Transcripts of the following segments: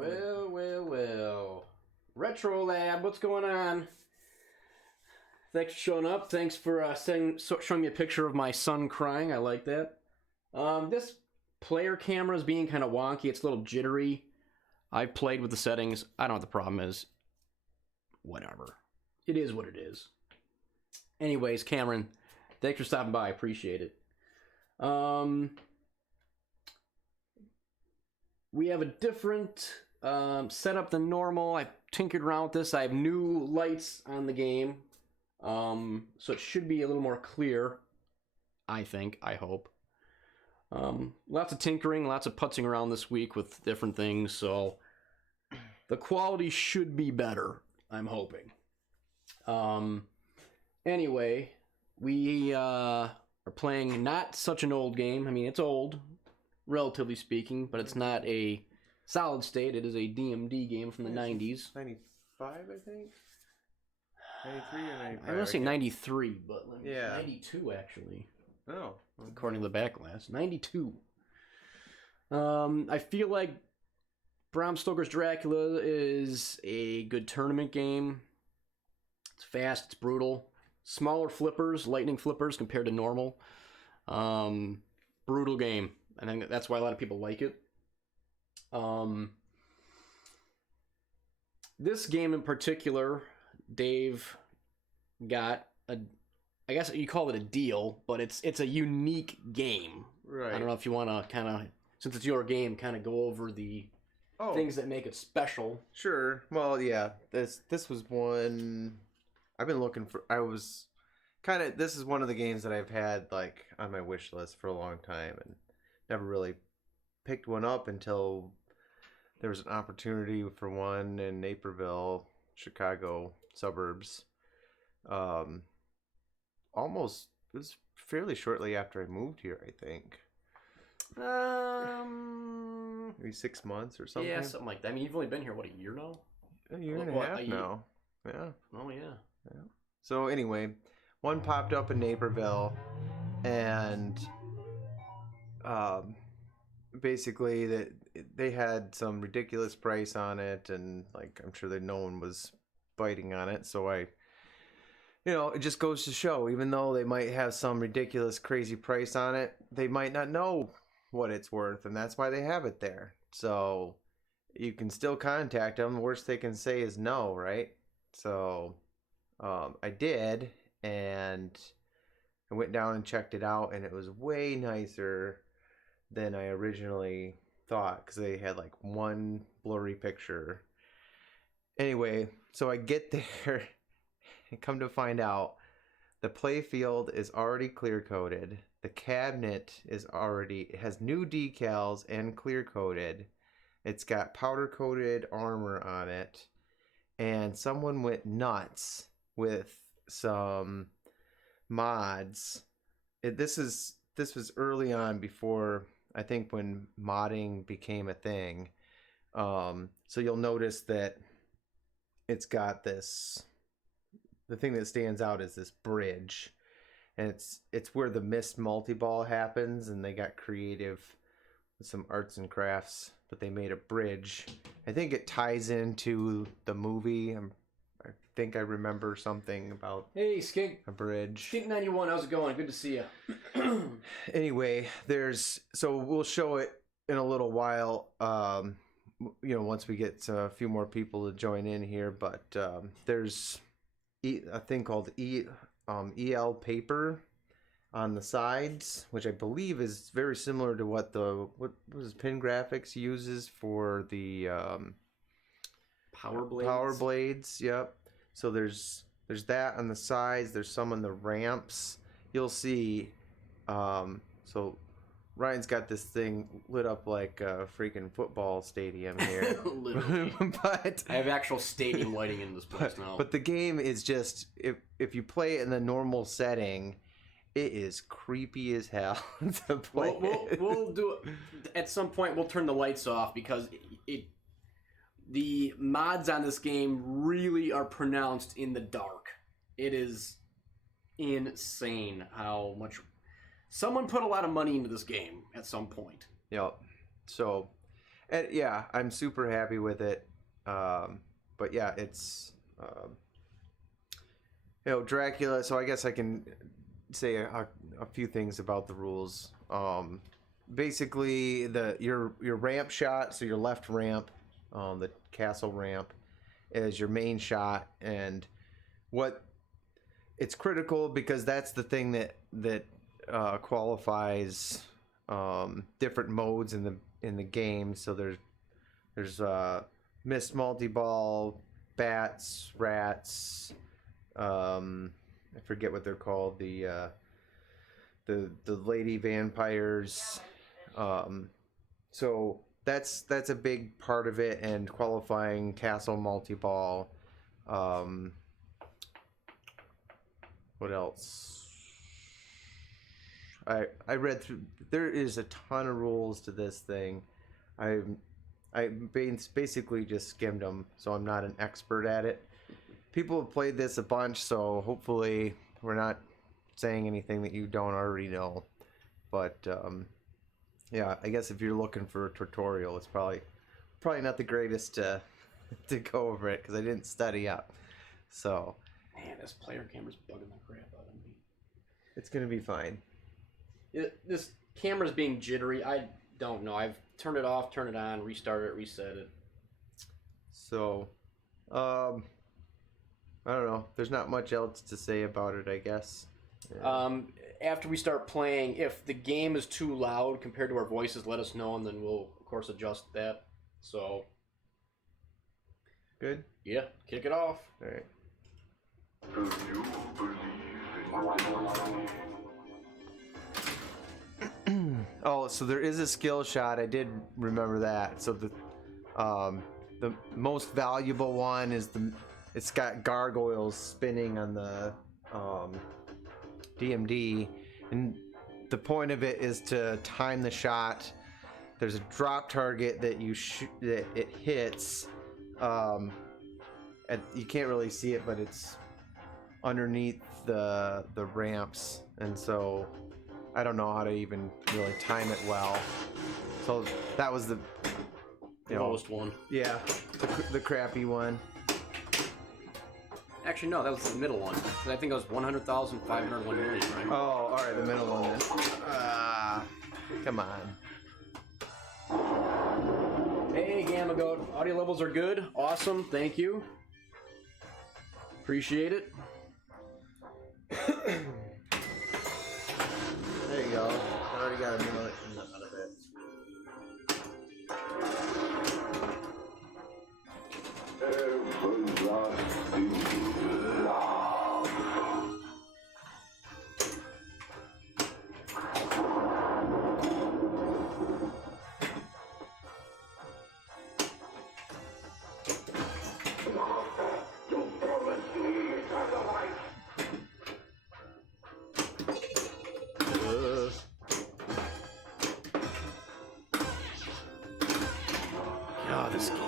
Well. Retro Lab, what's going on? Thanks for showing up. Thanks for showing me a picture of my son crying. I like that. This player camera is being kind of wonky. It's a little jittery. I've played with the settings. I don't know what the problem is. Whatever. It is what it is. Anyways, Cameron, thanks for stopping by. I appreciate it. We have a different setup than normal. I've tinkered around with this. I have new lights on the game. So it should be a little more clear. I think. I hope. Lots of tinkering, lots of putzing around this week with different things. So the quality should be better. I'm hoping. Anyway, we are playing not such an old game. I mean, it's old, relatively speaking, but it's not a solid state. It is a DMD game from the 90s. 95, I think? 93 or 95? I want to say 93, but yeah. 92, actually. Oh. Okay. According to the backlash. 92. I feel like Bram Stoker's Dracula is a good tournament game. It's fast, it's brutal. Smaller flippers, lightning flippers compared to normal. Brutal game. I think that's why a lot of people like it. This game in particular, Dave got I guess you call it a deal, but it's a unique game. Right. I don't know if you want to kind of, since it's your game, kind of go over the things that make it special. Sure. Well, yeah. This was one I've been looking for. This is one of the games that I've had like on my wish list for a long time and never really picked one up until there was an opportunity for one in Naperville, Chicago suburbs. It was fairly shortly after I moved here, I think. Maybe 6 months or something. Yeah, something like that. I mean, you've only been here, what, a year now? A year and a half now. Yeah. Oh, yeah. So anyway, one popped up in Naperville, and basically that they had some ridiculous price on it, and like I'm sure that no one was biting on it. So it just goes to show, even though they might have some ridiculous, crazy price on it, they might not know what it's worth, and that's why they have it there. So you can still contact them. The worst they can say is no, right? So I did, and I went down and checked it out, and it was way nicer than I originally thought, because they had like one blurry picture. Anyway, so I get there and come to find out the play field is already clear coated. The cabinet has new decals and clear coated. It's got powder coated armor on it, and someone went nuts with some mods. This was early on, before I think when modding became a thing. So you'll notice that it's got this. The thing that stands out is this bridge, and it's where the Mist multi-ball happens, and they got creative with some arts and crafts, but they made a bridge. I think it ties into the movie. I think I remember something about Hey, Skink. a bridge. Skink 91, how's it going? Good to see you. Anyway, so we'll show it in a little while. Once we get a few more people to join in here, but there's a thing called EL paper on the sides, which I believe is very similar to what was Pin Graphics uses for the Power Blades. Power Blades, yep. So there's that on the sides. There's some on the ramps. You'll see. So Ryan's got this thing lit up like a freaking football stadium here. Literally. But I have actual stadium lighting in this place now. But the game is just, if you play it in the normal setting, it is creepy as hell to play. We'll do it at some point. We'll turn the lights off, because the mods on this game really are pronounced in the dark. It is insane how much someone put a lot of money into this game at some point. Yep. So And yeah, I'm super happy with it. But yeah, it's Dracula. So I guess I can say a few things about the rules. Basically, your ramp shot, so your left ramp, the castle ramp, is your main shot, and what it's critical because that's the thing that qualifies different modes in the game. So there's mist multi-ball, bats, rats. I forget what they're called. The lady vampires. So that's a big part of it, and qualifying castle multi-ball. What else? I read through. There is a ton of rules to this thing. I basically just skimmed them, so I'm not an expert at it. People have played this a bunch, so hopefully we're not saying anything that you don't already know. But yeah, I guess if you're looking for a tutorial, it's probably not the greatest to go over it because I didn't study up. So Man, this player camera's bugging the crap out of me. it's gonna be fine. This camera's being jittery. I don't know. I've turned it off, turned it on, restarted it, reset it. So, I don't know. There's not much else to say about it, I guess. Yeah. After we start playing, if the game is too loud compared to our voices, let us know, and then we'll, of course, adjust that. So, Good? yeah, kick it off. All right. Do you believe in Oh, so there is a skill shot. I did remember that. So the most valuable one is it's got gargoyles spinning on the DMD, and the point of it is to time the shot. There's a drop target that that it hits. You can't really see it, but it's underneath the ramps, and so I don't know how to even really time it well. So that was the Lowest one. Yeah, the crappy one. Actually, no, that was the middle one. I think it was 100,501 million, right? Oh, all right, the middle one then. Come on. Hey, Gamma Goat. Audio levels are good. Awesome. Thank you. Appreciate it. There you go. I already got a minute out of it. everlasting love? You promised me eternal life. God, this game.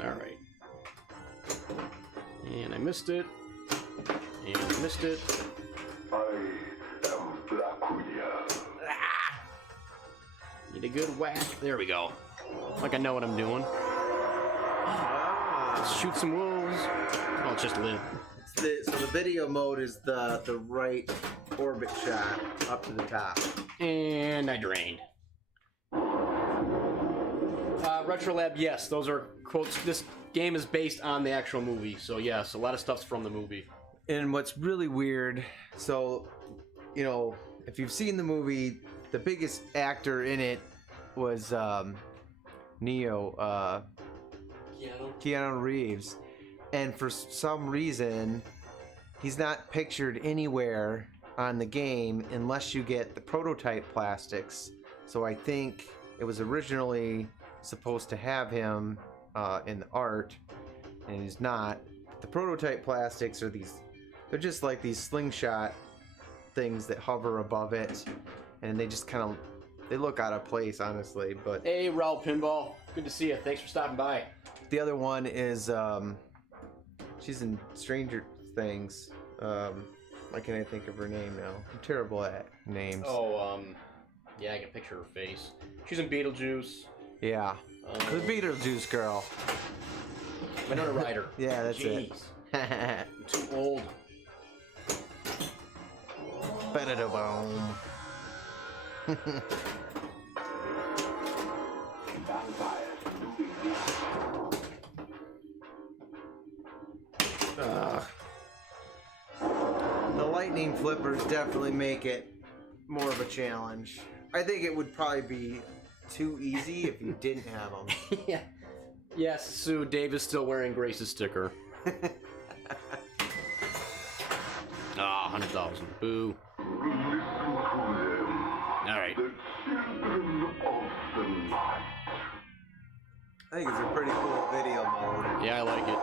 Alright. And I missed it. And I missed it. I am Dracula. Need a good whack. There we go. Like I know what I'm doing. Let's shoot some wolves. Oh, it's just lit. So the video mode is the right orbit shot up to the top. And I drained. Retrolab, yes, those are quotes. This game is based on the actual movie, so yes, a lot of stuff's from the movie. And what's really weird, so, if you've seen the movie, the biggest actor in it was Neo, Keanu Reeves. And for some reason, he's not pictured anywhere on the game unless you get the prototype plastics. So I think it was originally supposed to have him in the art, and he's not. The prototype plastics are they're just like these slingshot things that hover above it, and they just they look out of place, honestly. But Hey, Raul Pinball. Good to see you. Thanks for stopping by. the other one is she's in Stranger Things. Why can't I think of her name now? I'm terrible at names. Oh, Yeah, I can picture her face. She's in Beetlejuice. Yeah. The Beetlejuice girl. Winona Ryder. Yeah, that's Jeez. it. I'm too old. Ba-da-da-boom. The lightning flippers definitely make it more of a challenge. I think it would probably be too easy if you didn't have them. Yeah. Yes, Sue, Dave is still wearing Grace's sticker. Ah, 100,000. Boo. Alright. The children of the night. I think it's a pretty cool video mode. Yeah, I like it.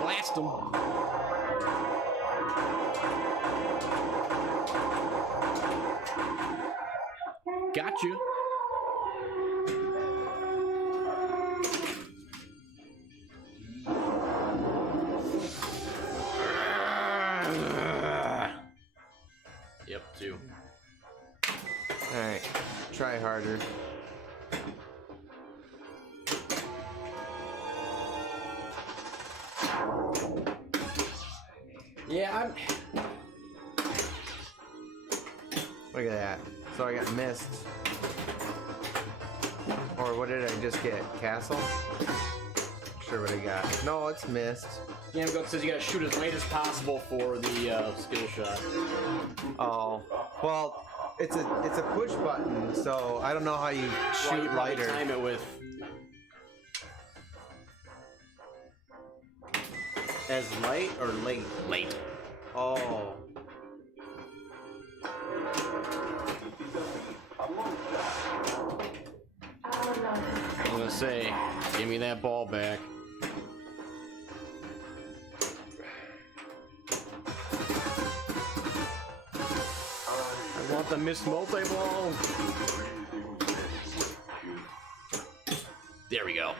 Blast them. Got you. Yep, two. Alright, try harder. Yeah, Look at that. So I got missed. Or what did I just get? Castle? Not sure what I got. No, it's missed. Gamgoat says you gotta shoot as late as possible for the skill shot. Oh. Well, it's a push button, so I don't know how you Well, shoot you probably lighter. time it with. As light or late? Late. Oh. I'm gonna say, give me that ball back. I want the missed multi-ball. There we go.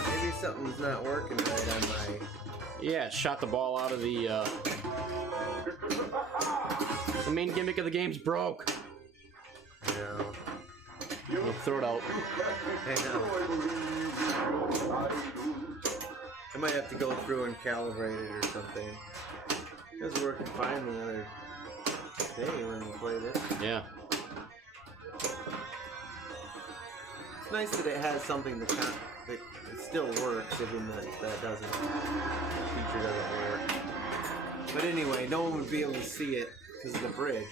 Maybe something's not working right on my... Yeah, it shot the ball out of the main gimmick of the game's broke. No. We'll throw it out. I know. I might have to go through and calibrate it or something. It was working fine the other day when we played it. Yeah. It's nice that it has something that it still works, even that feature doesn't work. But anyway, no one would be able to see it because of the bridge,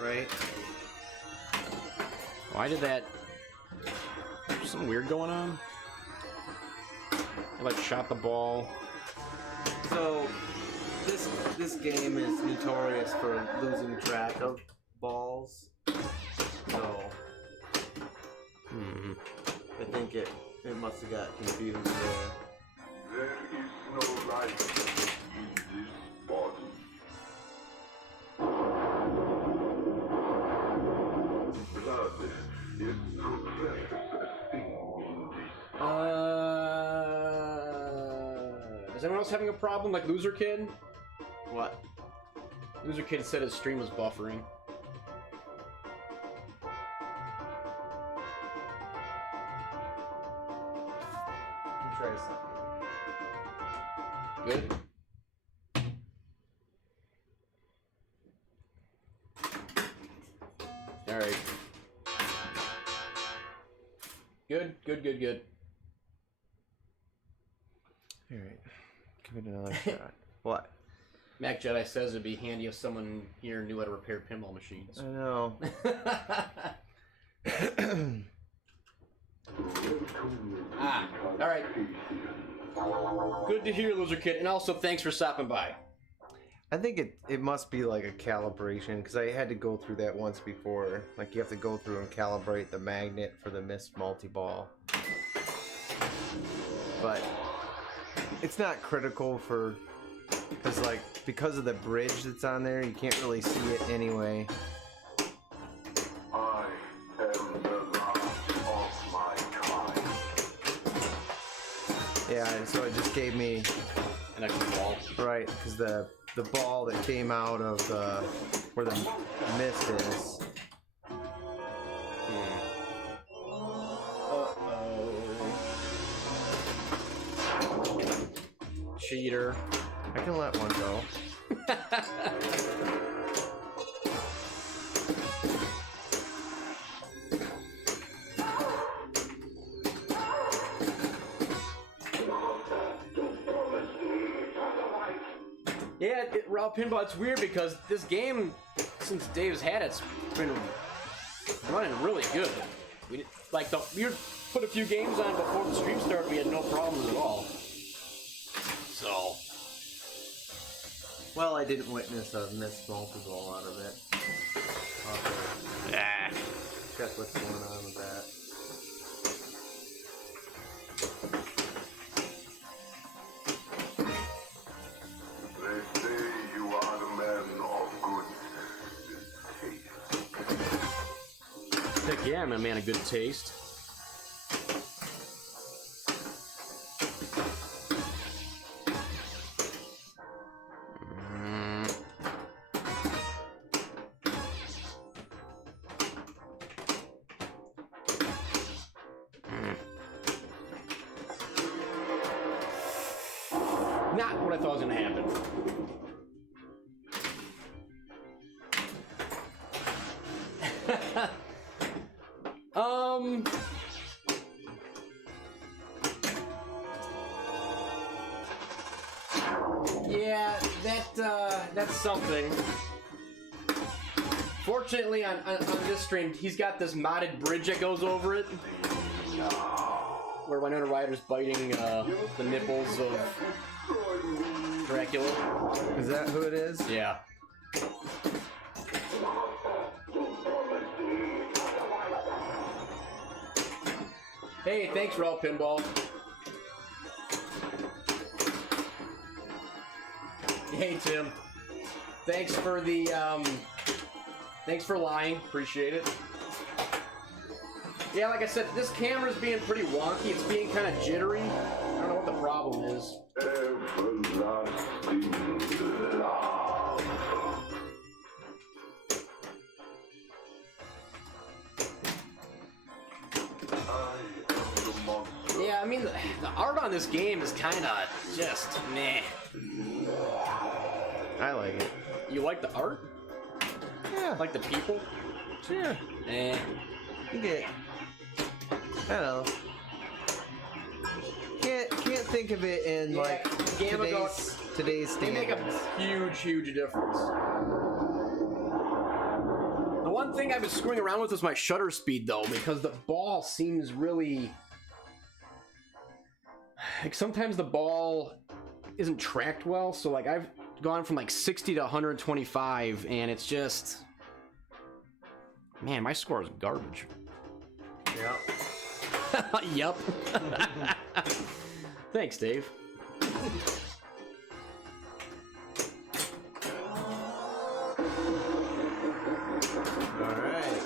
right? Why did that? There's something weird going on. I like shot the ball. So this game is notorious for losing track of balls. So I think it must have got confused there. There is no life in this body. Blood is too precious a thing in this. Is anyone else having a problem like Loser Kid? What? Loser Kid said his stream was buffering. Let me try something. Good. All right. Good. Alright. Give it another shot. What? Mac Jedi says it'd be handy if someone here knew how to repair pinball machines. I know. All right. Good to hear, Loser Kid, and also thanks for stopping by. I think it must be like a calibration, because I had to go through that once before. Like, you have to go through and calibrate the magnet for the missed multi-ball. But it's not critical for... because of the bridge that's on there, you can't really see it anyway. I am the last of my kind. Yeah, and so it just gave me an extra ball. Right, because the ball that came out of where the mist is. Cheater. I can let one go. Yeah, Raw Pinball, it's weird because this game, since Dave's had it, it's been running really good. We put a few games on before the stream started, we had no problems at all. So. Well, I didn't witness a missed multiple out of it. Yeah. Check what's going on with that. They say you are the man of good taste. Heck yeah, I'm a man of good taste. Not what I thought was gonna happen. Yeah, that's something. Fortunately, on this stream, he's got this modded bridge that goes over it, where Winona Ryder's biting the nipples of Dracula. Is that who it is? Yeah. Hey, thanks, Raw Pinball. Hey, Tim. Thanks for the, thanks for lying. Appreciate it. Yeah, like I said, this camera's being pretty wonky. It's being kind of jittery. I don't know what the problem is. Everlasting love. Yeah, I mean, the art on this game is kind of just meh. I like it. You like the art? Yeah. Like the people? Sure. Eh. You get. I don't know. Can't think of it in Yeah, like Gamma today's They make standards. a huge difference. The one thing I've been screwing around with is my shutter speed, though, because the ball seems really... Like, sometimes the ball isn't tracked well, so, like, I've gone from, like, 60 to 125, and it's just... Man, my score is garbage. Yeah. Yup. Thanks, Dave. Alright.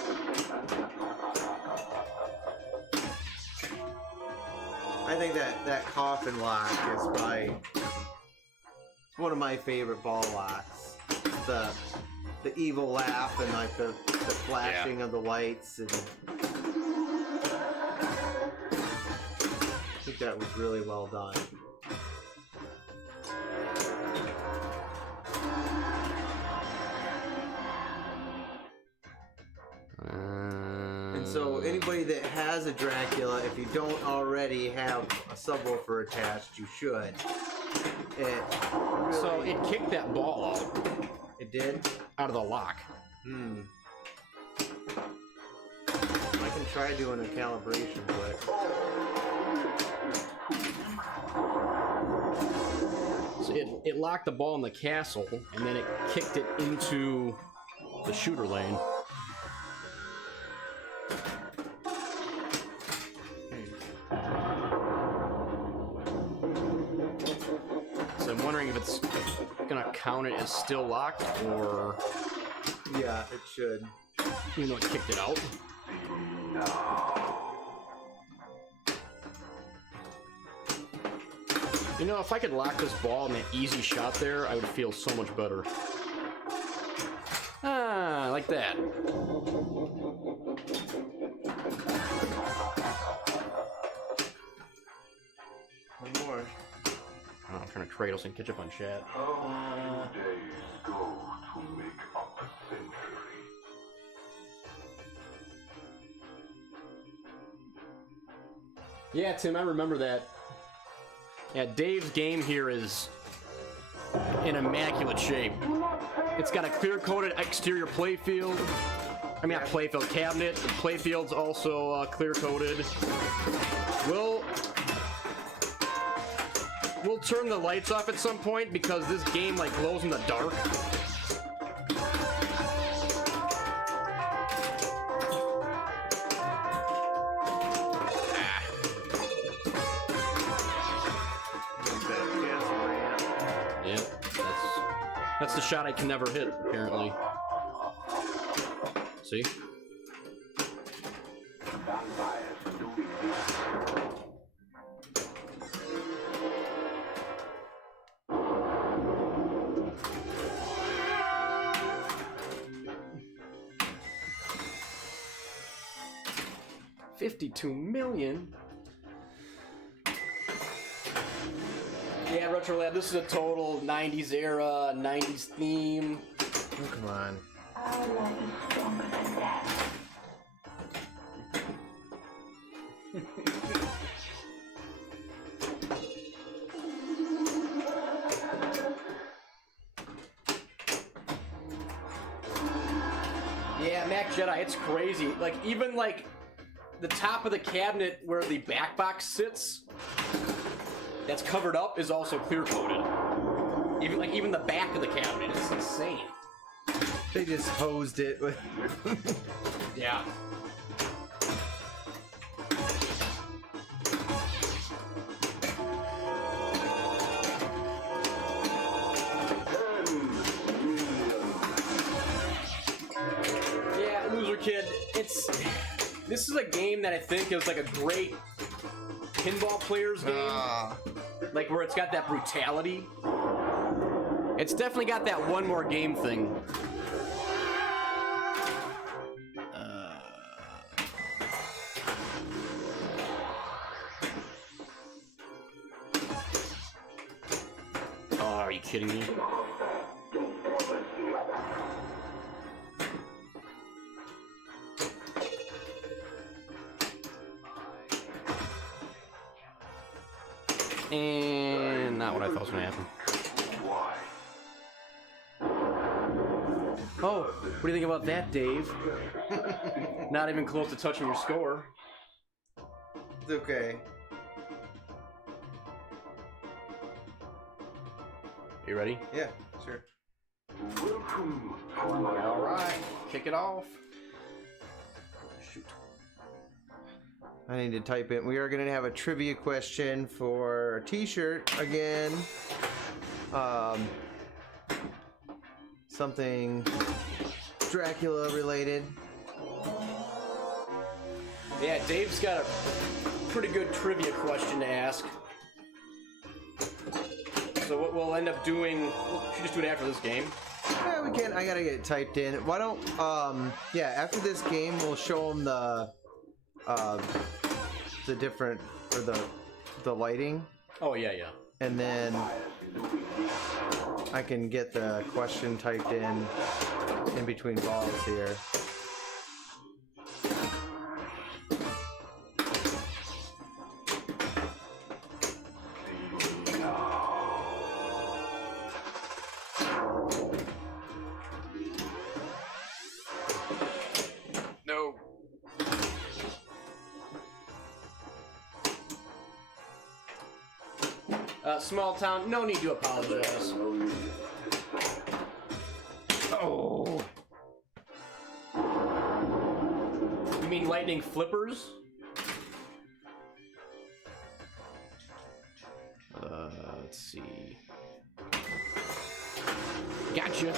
I think that coffin lock is probably one of my favorite ball locks. The evil laugh and like the flashing of the lights, and I think that was really well done. And so anybody that has a Dracula, if you don't already have a subwoofer attached, you should. So it kicked that ball out. It did? Out of the lock. I can try doing a calibration, but... So it locked the ball in the castle, and then it kicked it into the shooter lane. So I'm wondering if it's gonna count it as still locked, or Yeah, it should. even though it kicked it out. You know, if I could lock this ball in that easy shot there, I would feel so much better. Ah, like that. One more. Oh, I'm trying to cradle some ketchup on chat. How few days go to make up a century? Yeah, Tim, I remember that. Yeah, Dave's game here is in immaculate shape. It's got a clear-coated exterior playfield. I mean, not playfield, cabinet. The playfield's also clear-coated. We'll turn the lights off at some point because this game like glows in the dark. Yeah, that's the shot I can never hit, apparently. See? $52 million. Yeah, Retro Lab, this is a total 90s era, 90s theme. Oh, come on. Our love is stronger than death. Yeah, Mac Jedi, it's crazy. Like, even like the top of the cabinet where the back box sits, that's covered up, is also clear coated. Even the back of the cabinet, it's insane. They just hosed it with. Yeah. Yeah, Loser Kid, this is a game that I think is like a great pinball player's game. Like where it's got that brutality. It's definitely got that one more game thing. Oh, are you kidding me? And not what I thought was gonna happen. Oh, what do you think about that, Dave? Not even close to touching your score. It's okay. You ready? Yeah, sure. Welcome to my All right, kick it off. Shoot. I need to type in. We are going to have a trivia question for a t-shirt again. Something Dracula related. Yeah, Dave's got a pretty good trivia question to ask. So what we'll end up doing, we should just do it after this game. Yeah, we can. I gotta get it typed in. Why don't, yeah, after this game, we'll show them the different, or the lighting. Oh, yeah, yeah. And then I can get the question typed in between balls here. No. Small town, no need to apologize. Oh. You mean lightning flippers? Let's see. Gotcha.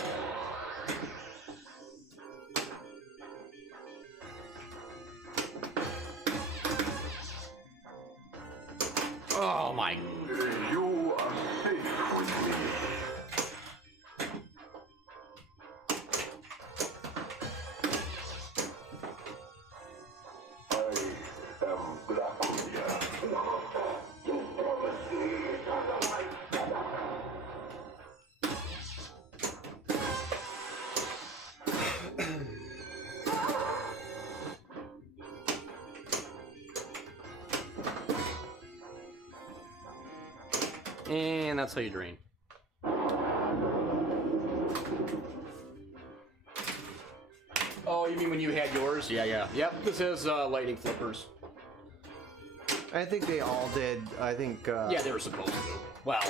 Oh my. You And that's how you drain. Oh, you mean when you had yours? Yeah, yeah. Yep, this is lightning flippers. I think they all did. I think. Yeah, they were supposed to. Well,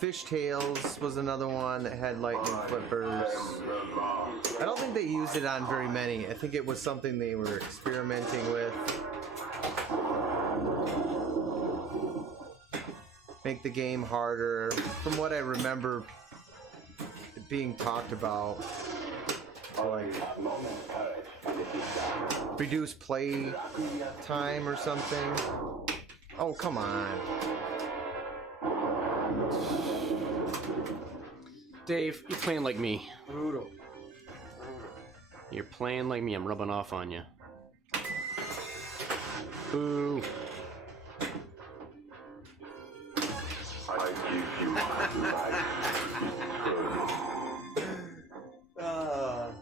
Fishtails was another one that had lightning flippers. I don't think they used it on very many. I think it was something they were experimenting with. Make the game harder. From what I remember it being talked about, like reduce play time or something. Oh, come on. Dave, you're playing like me. Brutal. You're playing like me. I'm rubbing off on you. Boo. I give you my life eternal.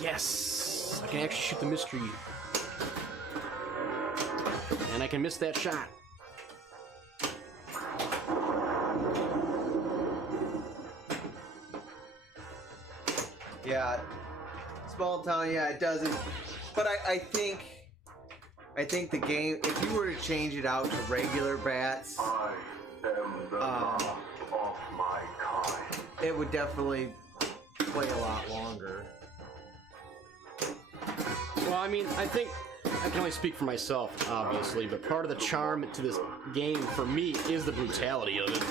Yes! I can actually shoot the mystery. And I can miss that shot. Yeah, small town. Yeah, it doesn't. But I think the game. If you were to change it out to regular bats, I am the last of my kind. it would definitely play a lot longer. Well, I mean, I think I can only speak for myself, obviously, but part of the charm to this game for me is the brutality of it.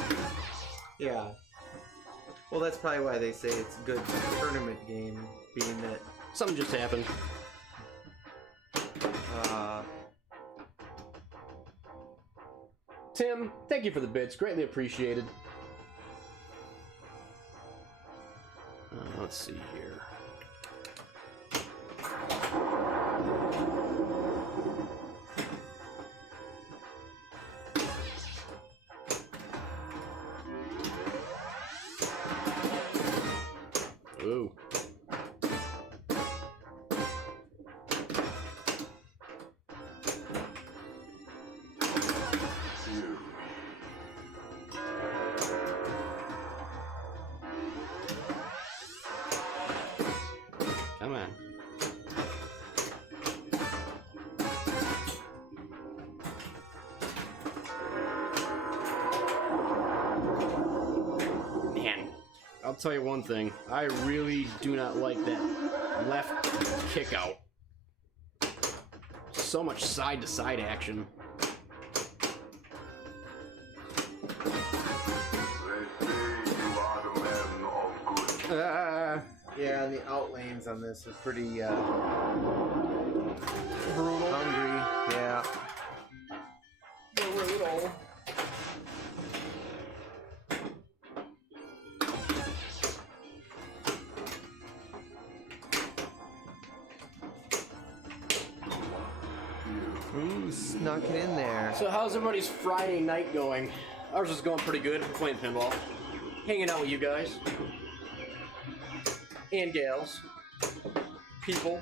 Yeah. Well, that's probably why they say it's a good tournament game, being that. Something just happened. Tim, thank you for the bits. Greatly appreciated. Let's see here. Ooh. Come on. Man, I'll tell you one thing. I really do not like that left kick out. So much side to side action. They say you are the man of good. Yeah, and the outlanes on this are pretty Brutal. hungry. Yeah. Brutal. Ooh, snuck it in there. So how's everybody's Friday night going? Ours is going pretty good. We're playing pinball. Hanging out with you guys. And gals. People.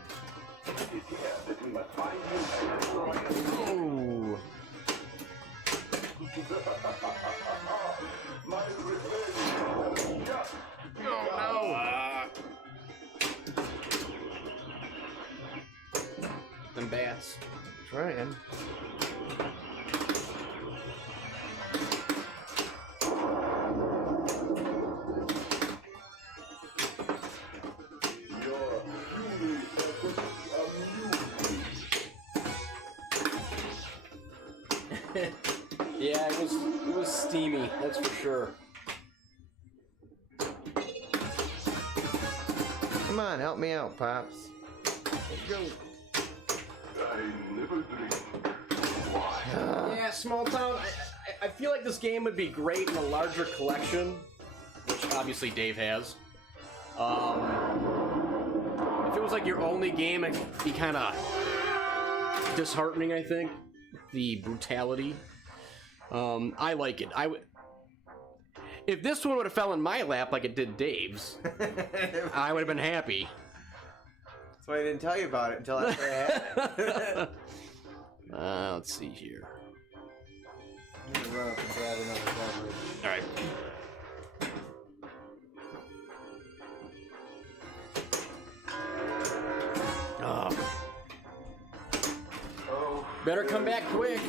Ooh. My revenge. Oh no! Them bats. Trying. Yeah, it was steamy, that's for sure. Come on, help me out, Pops. Let's go. I never drink. Why? Yeah, small town. I feel like this game would be great in a larger collection, which obviously Dave has. If it was like your only game, it'd be kind of disheartening, I think. The brutality. I like it. If this one would have fell in my lap like it did Dave's, I would have been happy. That's why I didn't tell you about it until after I had it. Let's see here. to run up and grab another beverage. All right. Oh. Better come back quick.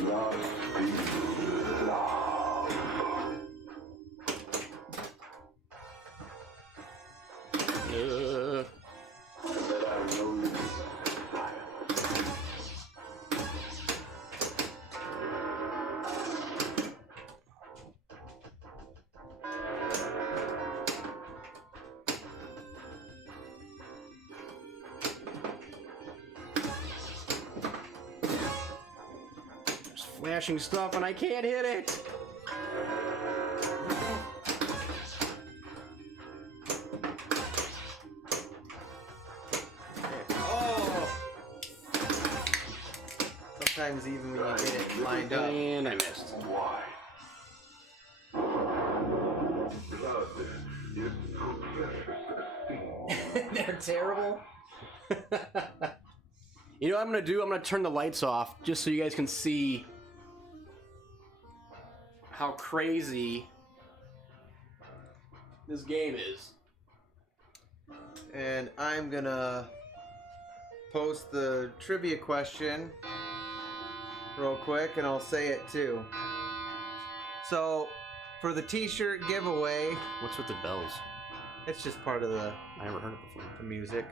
There's flashing stuff and I can't hit it. Sometimes even when you get it lined up. And I missed. Why? Blood is precious. They're terrible. You know what I'm gonna do? I'm gonna turn the lights off just so you guys can see how crazy this game is. And I'm gonna post the trivia question real quick, and I'll say it too. So, for the t-shirt giveaway, What's with the bells? it's just part of the I never heard it before. music.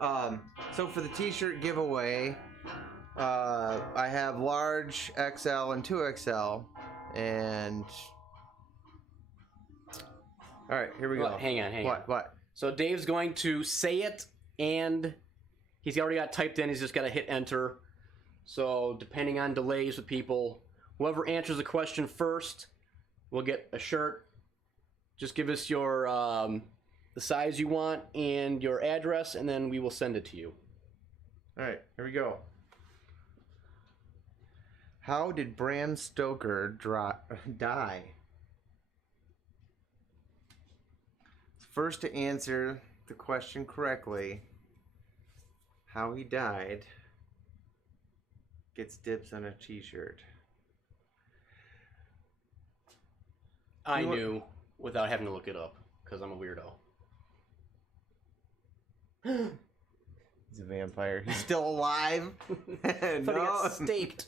So for the t-shirt giveaway, I have large XL and 2XL, and all right, here we go. Well, hang on. What? So Dave's going to say it, and he's already got it typed in. He's just got to hit enter. So depending on delays with people, whoever answers the question first will get a shirt. Just give us your the size you want and your address, and then we will send it to you. All right, here we go. How did Bram Stoker die? First to answer the question correctly, how he died, gets dips on a t-shirt. I knew without having to look it up because I'm a weirdo. He's a vampire. He's still alive. But he got staped.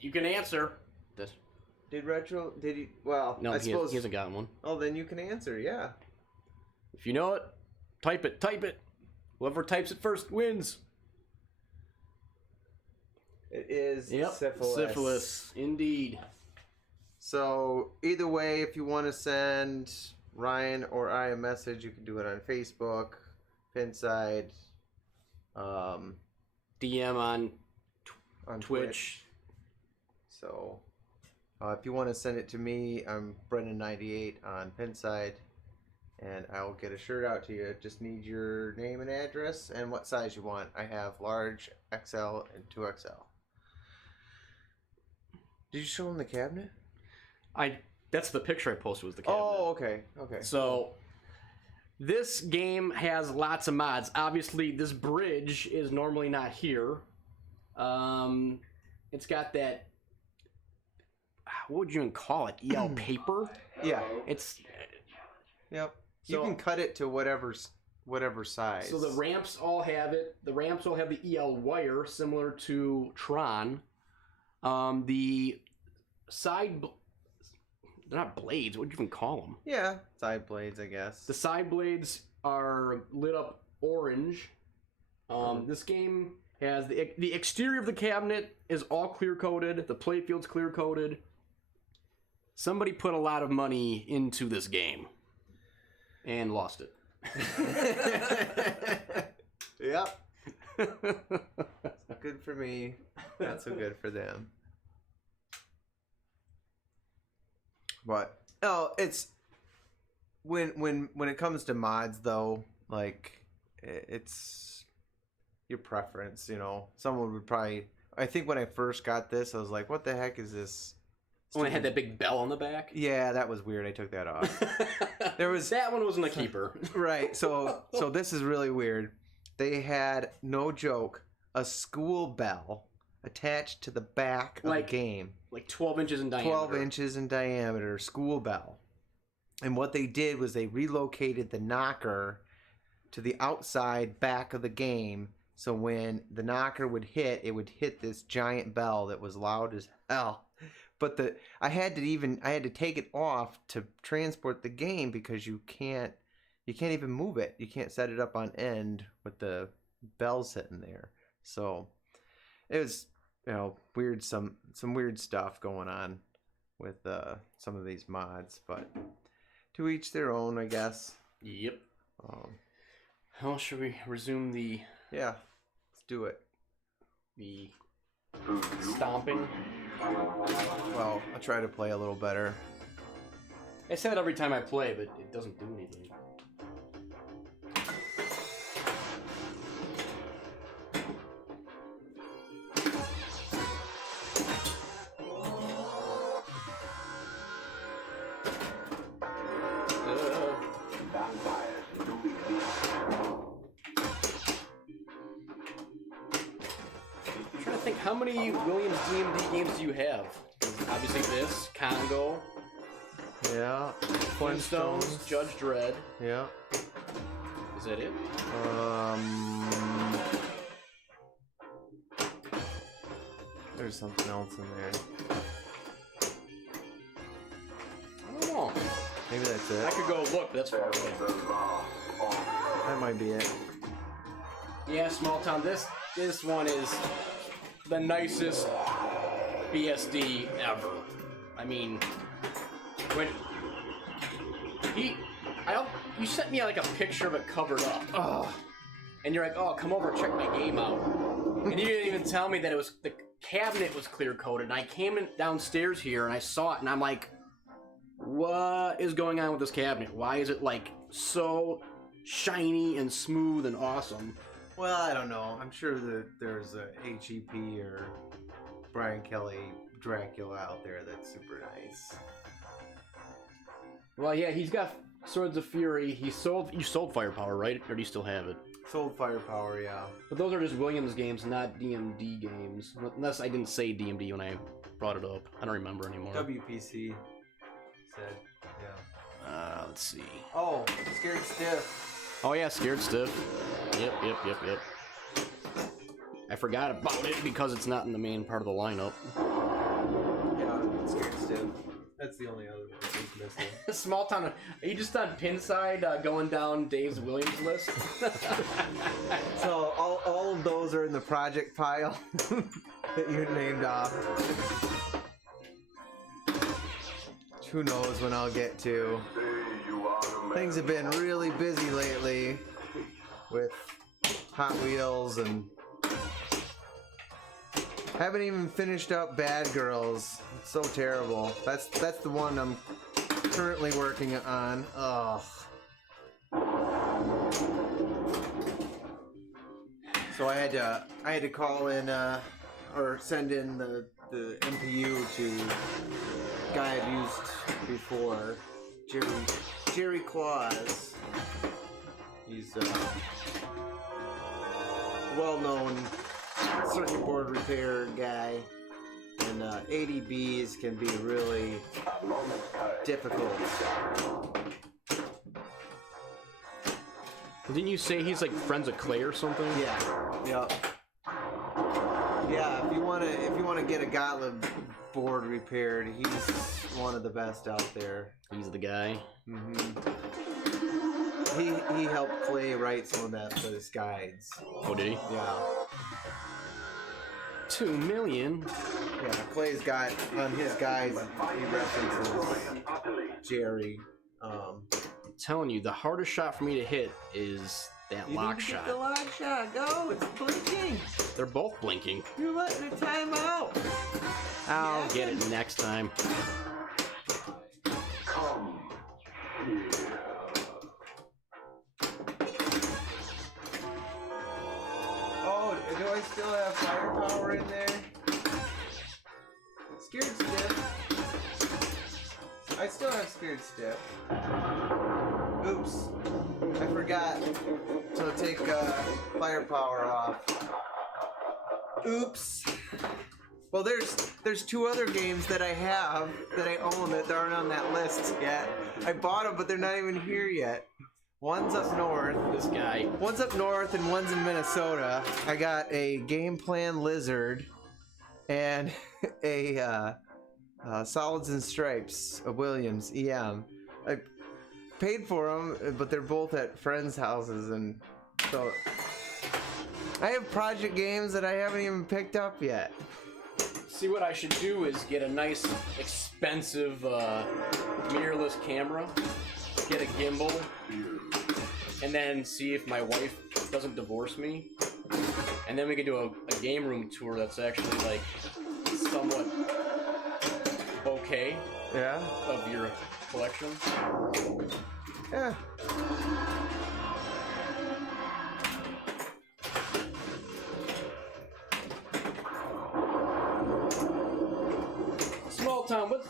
You can answer this. Did he? Well, No, I he suppose. hasn't gotten one. Oh, then you can answer. Yeah. If you know it, type it. Type it. Whoever types it first wins. It is Yep. syphilis. Syphilis, indeed. So either way, if you want to send Ryan or I a message, you can do it on Facebook, Pinside, DM on on Twitch. So if you want to send it to me, I'm Brendan98 on Pinside, and I will get a shirt out to you. Just need your name and address and what size you want. I have large, XL, and 2XL. Did you show them the cabinet? That's the picture I posted was the cabinet. Oh, okay. So this game has lots of mods. Obviously, this bridge is normally not here. It's got that. What would you even call it? EL paper. Yeah. It's. Yep. You So- can cut it to whatever size. So the ramps all have it. The ramps all have the EL wire, similar to Tron. The side. They're not blades. What would you even call them? Yeah, side blades, I guess. The side blades are lit up orange. This game has the exterior of the cabinet is all clear coated. The playfield's clear coated. Somebody put a lot of money into this game and lost it. Yep. Good for me. Not so good for them. But it's when it comes to mods though, like it's your preference, you know. Someone would probably. I think when I first got this, I was like, "What the heck is this?" When it had that big bell on the back. Yeah, that was weird. I took that off. There was that one wasn't a keeper. Right. So this is really weird. they had, no joke, a school bell attached to the back of the game. Like 12 inches in diameter. 12 inches in diameter, school bell. And what they did was they relocated the knocker to the outside back of the game. So when the knocker would hit, it would hit this giant bell that was loud as hell. But I had to take it off to transport the game because you can't even move it. You can't set it up on end with the bell sitting there. So it was, weird, some weird stuff going on with some of these mods, but to each their own, I guess. Yep. How should we resume the... Yeah, let's do it. The stomping? Well, I'll try to play a little better. I say that every time I play, but it doesn't do anything. How many Williams DMD games do you have? Obviously this, Congo. Yeah. Flintstones, Judge Dredd. Yeah. Is that it? There's something else in there. I don't know. Maybe that's it. I could go look, but that's far away. That might be it. Yeah, Small Town. This one is the nicest BSD ever. I mean, when you sent me like a picture of it covered up, and you're like, "Oh, come over and check my game out," and you didn't even tell me that it was the cabinet was clear coated. And I came downstairs here and I saw it, and I'm like, "What is going on with this cabinet? Why is it like so shiny and smooth and awesome?" Well, I don't know. I'm sure that there's a HEP or Brian Kelly Dracula out there that's super nice. Well, yeah, he's got Swords of Fury. You sold Firepower, right? Or do you still have it? Sold Firepower, yeah. But those are just Williams games, not DMD games. Unless I didn't say DMD when I brought it up. I don't remember anymore. WPC said, yeah. Let's see. Oh, Scared Stiff. Oh yeah, Scared Stiff. Yep. I forgot about it because it's not in the main part of the lineup. Yeah, Scared Stiff. That's the only other one that's missing. Small Town. Are you just on Pinside going down Dave's Williams list? So all of those are in the project pile that you named off. Who knows when I'll get to. Things have been really busy lately with Hot Wheels and haven't even finished up Bad Girls. It's so terrible. That's the one I'm currently working on. Ugh. So I had to call in or send in the MPU to the guy I've used before, Jerry Claus. He's a well-known circuit board repair guy, and ADBs can be really difficult. Didn't you say he's like friends of Clay or something? Yeah. If you wanna get a Gottlieb board repaired, he's one of the best out there. He's the guy. Mm-hmm. He helped Clay write some of those guides. Oh, did he? Yeah. 2 million. Yeah, Clay's got on his guides. He references Jerry. I'm telling you, the hardest shot for me to hit is that lock shot. The lock shot, go! It's blinking. They're both blinking. You're letting it time out. I'll get it next time. Come here. Oh, do I still have firepower in there? Scared Stiff. I still have Scared Stiff. Oops. I forgot to so take firepower off. Oops. Well, there's 2 other games that I have that I own that aren't on that list yet. I bought them, but they're not even here yet. One's up north. This guy. One's up north and one's in Minnesota. I got a Game Plan Lizard and a Solids and Stripes, a Williams EM. I paid for them, but they're both at friends' houses, and so I have project games that I haven't even picked up yet. See, what I should do is get a nice, expensive mirrorless camera, get a gimbal, and then see if my wife doesn't divorce me. And then we could do a game room tour that's actually like somewhat okay. Yeah? Of your collection. Yeah. Small Town, what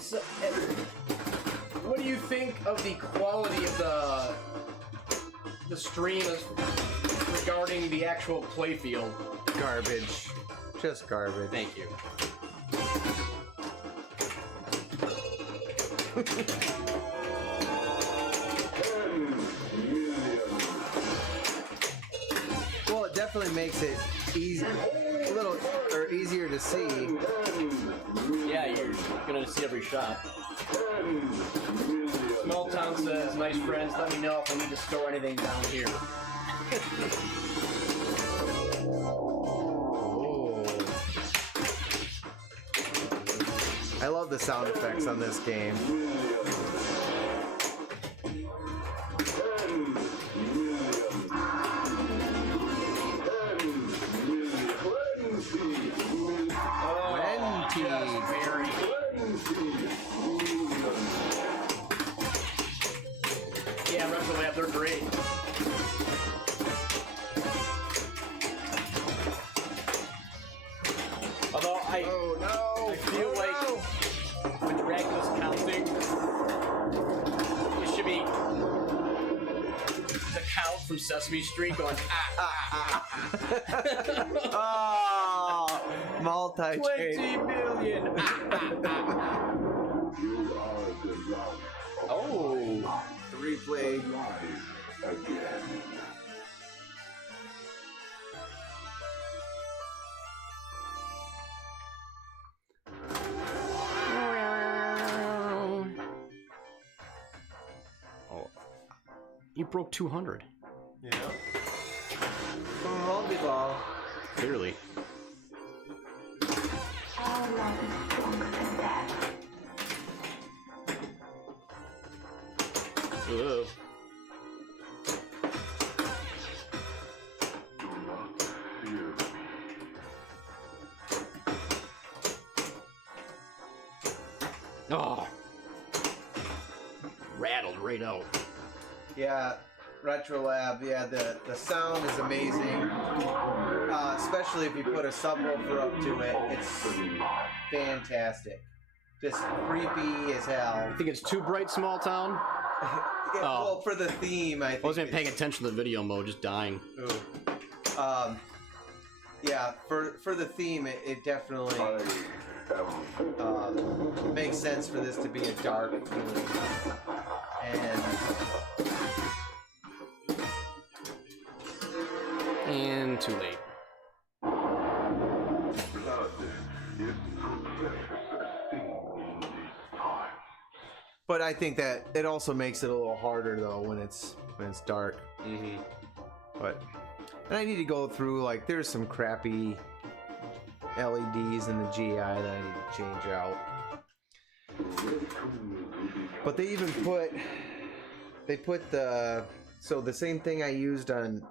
do you think of the quality of the stream regarding the actual playfield? Garbage. Just garbage. Thank you. Well, it definitely makes it easy, a little or easier to see. Yeah, you're gonna see every shot. Small Town says, nice friends, let me know if I need to store anything down here. Oh. I love the sound effects on this game. Yeah, Retro Lab, they're great. Although I feel like when Dracula's counting, it should be the count from Sesame Street going Oh, multi-chain. 20 million. Oh, Replay. Again. oh, you broke 200. Yeah. Multi-ball. Clearly. Our love is stronger than death. Ugh. Do not fear me. Oh. Rattled right out. Yeah, Retro Lab. Yeah, the sound is amazing. Especially if you put a subwoofer up to it, it's fantastic. Just creepy as hell. I think it's too bright, Small Town. Yeah, well, for the theme, I think. I wasn't paying attention to the video mode, just dying. Ooh. Yeah, for the theme, it definitely makes sense for this to be a dark theme. And too late. Blood is precious thing in these times. But I think that it also makes it a little harder though when it's dark. Mm-hmm. And I need to go through, like, there's some crappy LEDs in the GI that I need to change out. But they even put the same thing I used on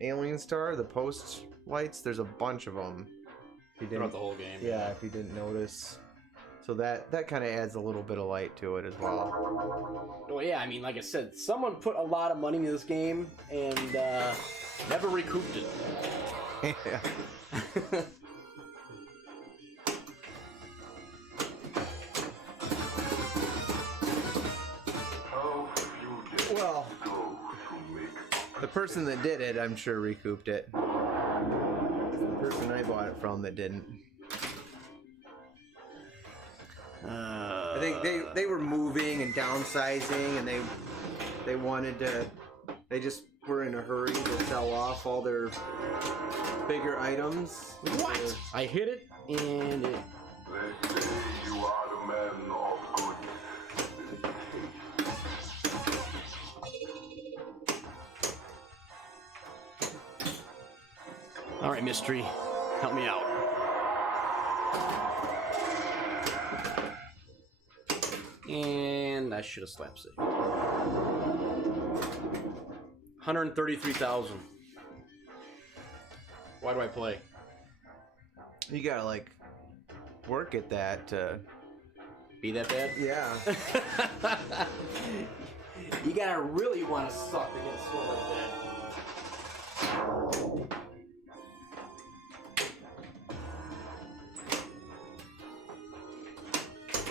Alien Star, the post lights. There's a bunch of them. If you Throughout the whole game. yeah, if you didn't notice. So that kind of adds a little bit of light to it as well. Well, yeah, I mean, like I said, someone put a lot of money into this game and never recouped it. Yeah. How few days Well, those who make The person that did it, I'm sure, recouped it. The person I bought it from that didn't. I think they were moving and downsizing, and they wanted to. They just were in a hurry to sell off all their bigger items. What? I hit it, and it... They say you are the man of good. All right, Mystery, help me out. And I should have slap saved. 133,000. Why do I play? You gotta like work at that. Be that bad? Yeah. You gotta really want to suck to get a score like that.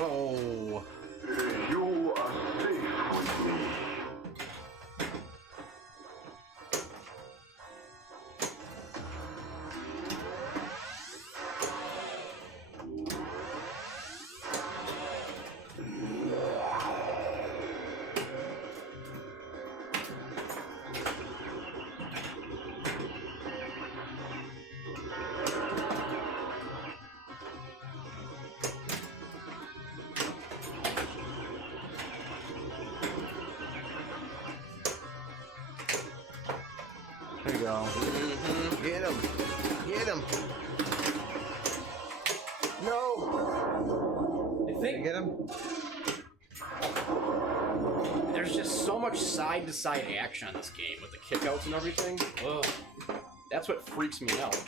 Oh. You are safe with me. There you go. Get him. Get him. No. I think Get him. there's just so much side-to-side action on this game with the kickouts and everything. Ugh. That's what freaks me out.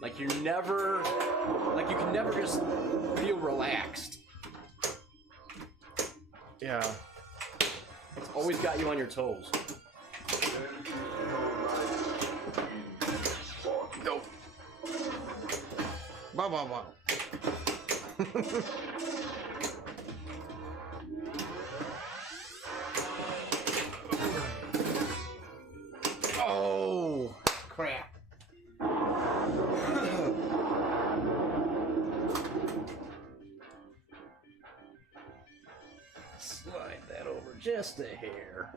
Like you can never just feel relaxed. Yeah. It's always got you on your toes. Nope. Wow, wow, wow. Oh, crap. Slide that over just a hair.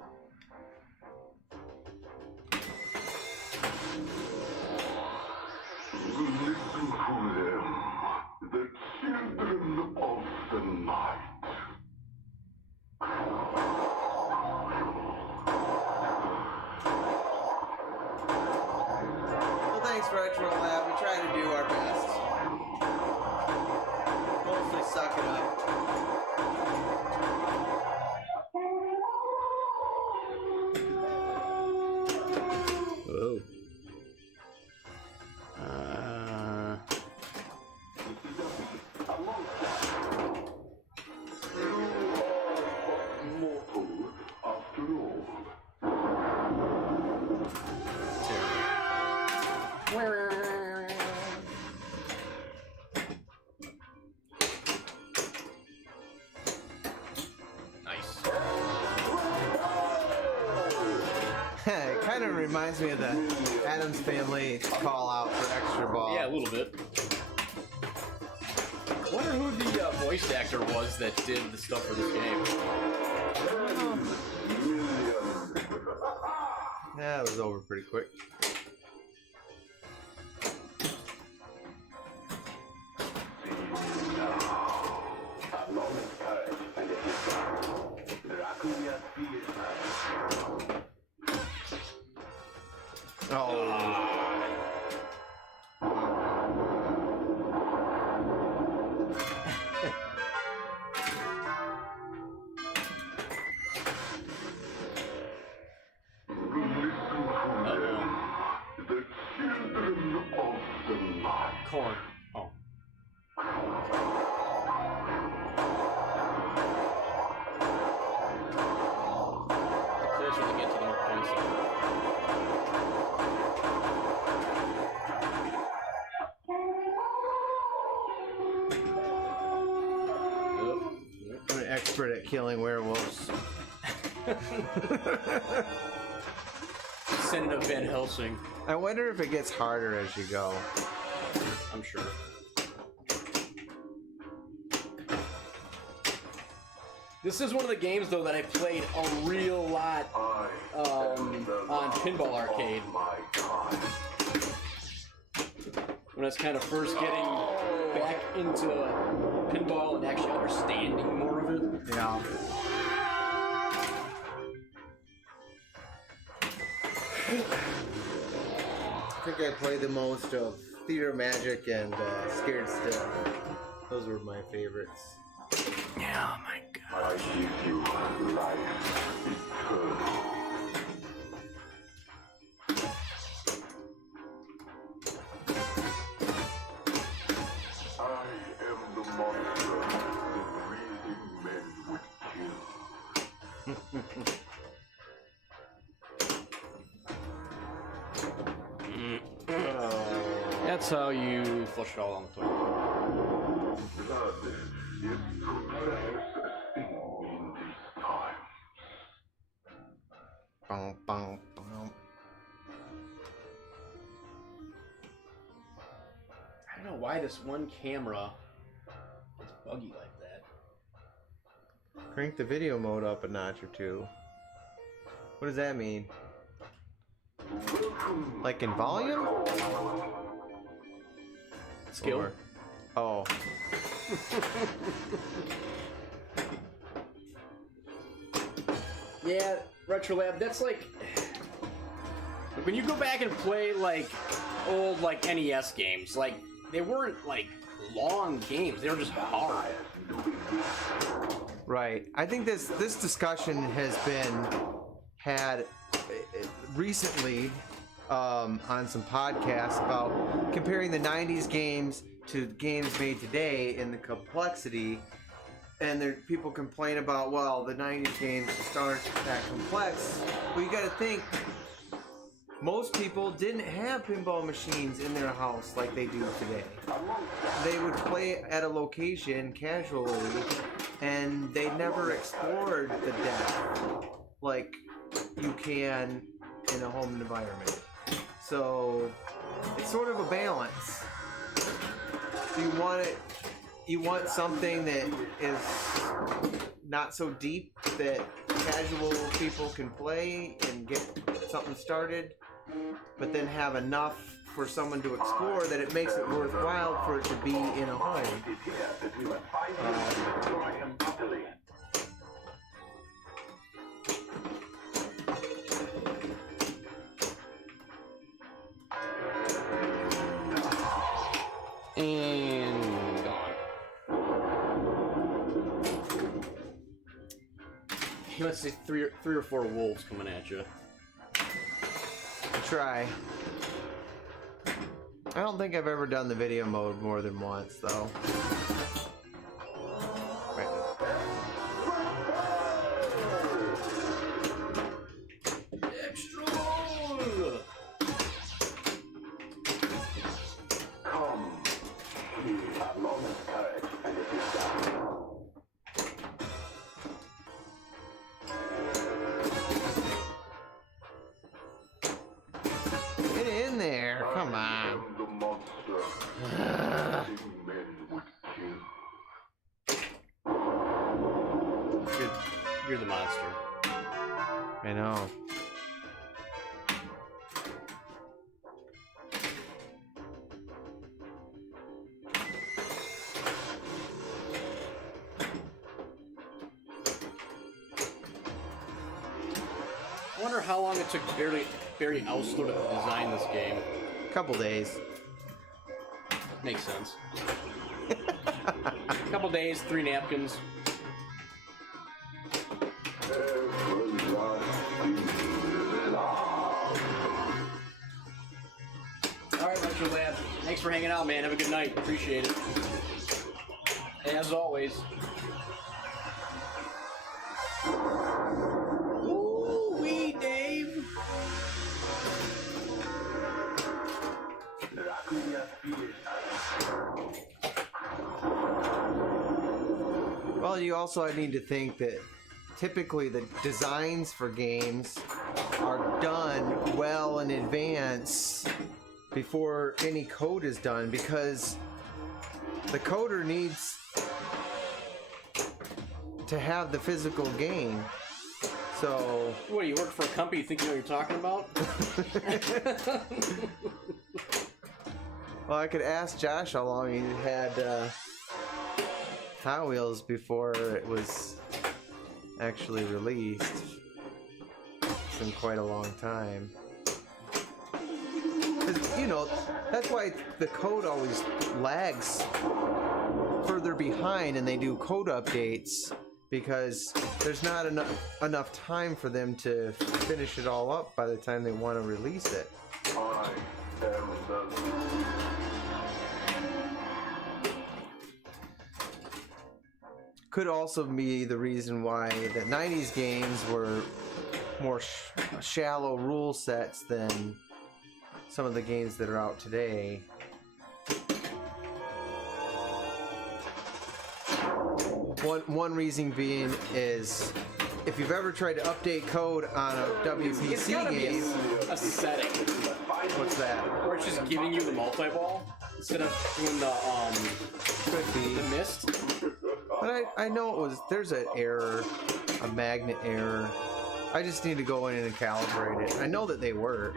Listen to them, the children of the night. Well, thanks, Retro Lab. We try to do our best. Mostly suck it up. Oh. Mortal, after all. Nice. It kind of reminds me of the Addams Family call out for extra ball. Yeah, a little bit. I wonder who the voice actor was that did the stuff for this game. Yeah, it was over pretty quick. Oh. The children of the night. Corn. Oh. The closer they get to the more points. I'm an expert at killing werewolves. descendant of Van Helsing. I wonder if it gets harder as you go. I'm sure. This is one of the games, though, that I played a real lot on Pinball Arcade. When I was kind of first getting back into pinball and actually understanding more of it. Yeah. I think I played the most of Theater Magic and Scared Stiff. Those were my favorites. Yeah, oh my god. I give you life eternal. I am the monster that breathing men would kill. That's how you flush it all on the toilet. Blood is precious thing in these times. Boom, boom, boom. I don't know why this one camera is buggy like that. Crank the video mode up a notch or two. What does that mean? Like in volume? Skill. Or- oh. Yeah, RetroLab, that's like when you go back and play like old like NES games, like they weren't like long games, they were just hard. Right. I think this discussion has been had recently on some podcasts about comparing the 90s games to games made today and the complexity. And there people complain about, well, the 90s games just aren't that complex. Well, you got to think, most people didn't have pinball machines in their house like they do today. They would play at a location casually, and they never explored the depth like you can in a home environment. So it's sort of a balance. You want something that is not so deep that casual people can play and get something started, but then have enough for someone to explore that it makes it worthwhile for it to be in a home. And gone. Let's see, three or four wolves coming at you. Try. I don't think I've ever done the video mode more than once, though. Right. Extra! Come, he has lost his courage, and it is done. Get in there, come I on. am the monster that breathing men would kill. You're the monster. I know. I wonder how long it took Barry Ausler to design this game. Couple days. Makes sense. Couple days, 3 napkins. Alright, Retro Lab. Thanks for hanging out, man. Have a good night. Appreciate it. As always. Ooh-wee, Dave. Well, you also need to think that typically the designs for games are done well in advance before any code is done, because the coder needs to have the physical game. So What, do you work for a company you think you know what you're talking about? well, I could ask Josh how long he had Hot Wheels before it was actually released. It's been quite a long time. 'Cause, you know, that's why the code always lags further behind and they do code updates, because there's not enough time for them to finish it all up by the time they want to release it. I am the Could also be the reason why the 90s games were more shallow rule sets than some of the games that are out today. One reason being is if you've ever tried to update code on a It's WPC gotta be game, a setting what's that? where it's just giving you the multi-ball instead of doing Could be. the mist. But I know it was, there's an error, a magnet error. I just need to go in and calibrate it. I know that they work.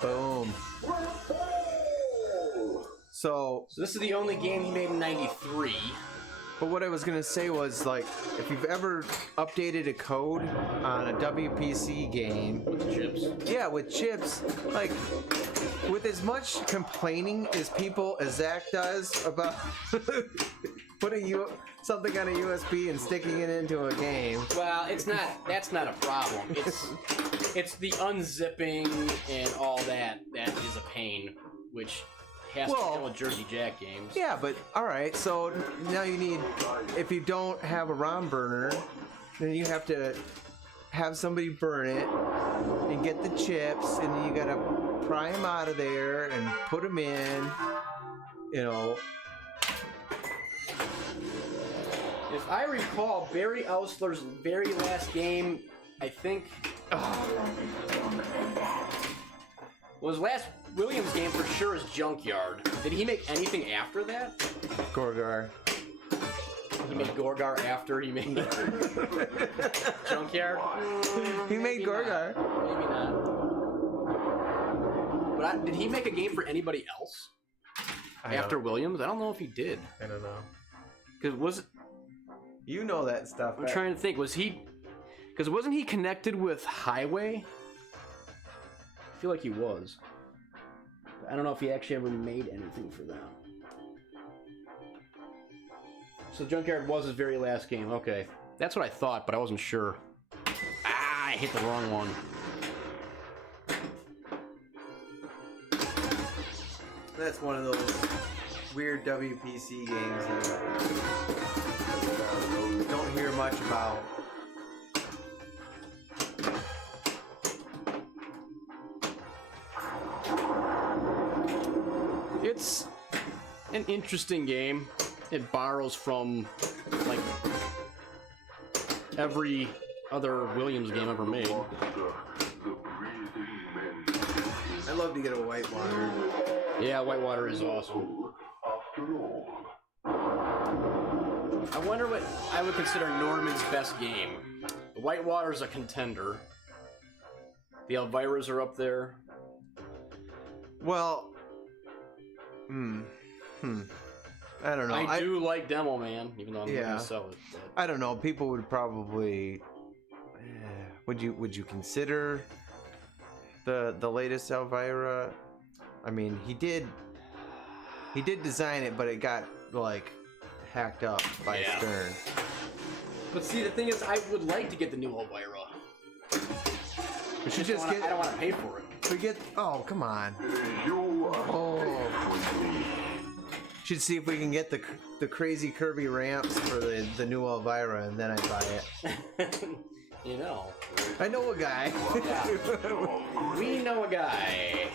Boom. So, So this is the only game he made in '93. but what I was gonna say was, like, if you've ever updated a code on a WPC game, With chips. yeah, with chips, like, with as much complaining as Zach does about putting something on a USB and sticking it into a game. Well, it's not. That's not a problem. It's the unzipping and all that is a pain, which has to Well, deal with Jersey Jack games. Yeah, but all right. So now you need, if you don't have a ROM burner, then you have to have somebody burn it and get the chips, and then you gotta pry them out of there and put them in. You know. If I recall, Barry Ausler's very last game, I think, was last Williams game for sure is Junkyard. Did he make anything after that? Gorgar. He made Gorgar after he made Junkyard? He made Maybe Gorgar. not. Maybe not. But did he make a game for anybody else after Williams? I don't know if he did. I don't know. Because You know that stuff. I'm trying to think, was he... Because wasn't he connected with Highway? I feel like he was. I don't know if he actually ever made anything for them. So Junkyard was his very last game. Okay. That's what I thought, but I wasn't sure. Ah, I hit the wrong one. That's one of those weird WPC games that don't hear much about. It's an interesting game. It borrows from, like, every other Williams game ever made. the breathing men. I'd love to get a Whitewater. Yeah, Whitewater is awesome. After all, I wonder what I would consider Norman's best game. The Whitewater's a contender. The Elviras are up there. Well, I don't know. I do like Demo Man, even though I'm not Yeah. gonna sell it. but- I don't know. People would probably. Would you consider the latest Elvira? I mean, he did design it, but it got like hacked up by Yeah. Stern. But see, the thing is, I would like to get the new Elvira. We should I don't want to pay for it. We get. Oh, come on. you are Oh. with me. Should see if we can get the crazy Kirby ramps for the new Elvira, and then I buy it. You know. I know a guy. We know a guy.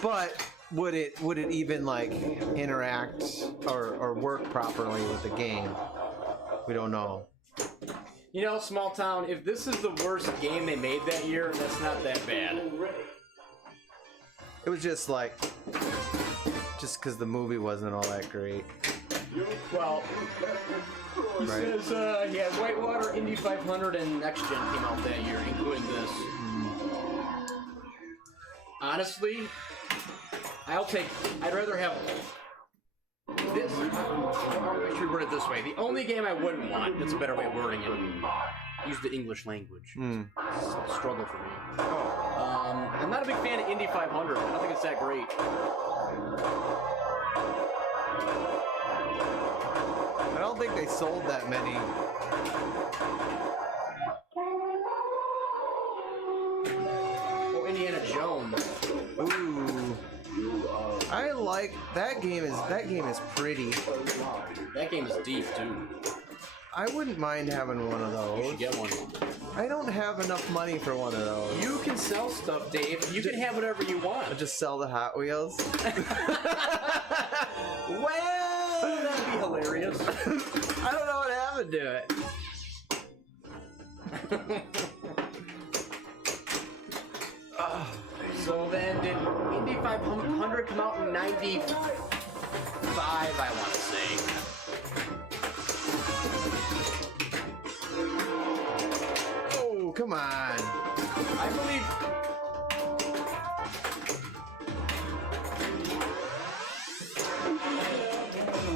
But would it even like interact or work properly with the game? We don't know. You know, Small Town, if this is the worst game they made that year, that's not that bad. It was just like, just because the movie wasn't all that great. Well, he Right. says, yeah, Whitewater, Indy 500, and Next Gen came out that year, including this. Honestly, I'd rather have this. I should word it this way. The only game I wouldn't want, that's a better way of wording it, use the English language. It's a struggle for me. I'm not a big fan of Indy 500. I don't think it's that great. I don't think they sold that many. Oh, Indiana Jones. Ooh. I like that game. That game is pretty. That game is deep, too. I wouldn't mind having one of You those. should get one. I don't have enough money for one of those. You can sell stuff, Dave. You can have whatever you want. I'll just sell the Hot Wheels. Well, that'd be hilarious. I don't know what happened to it. So then, did Indy 500 come out in 95, I want to say. Oh, come on. I believe...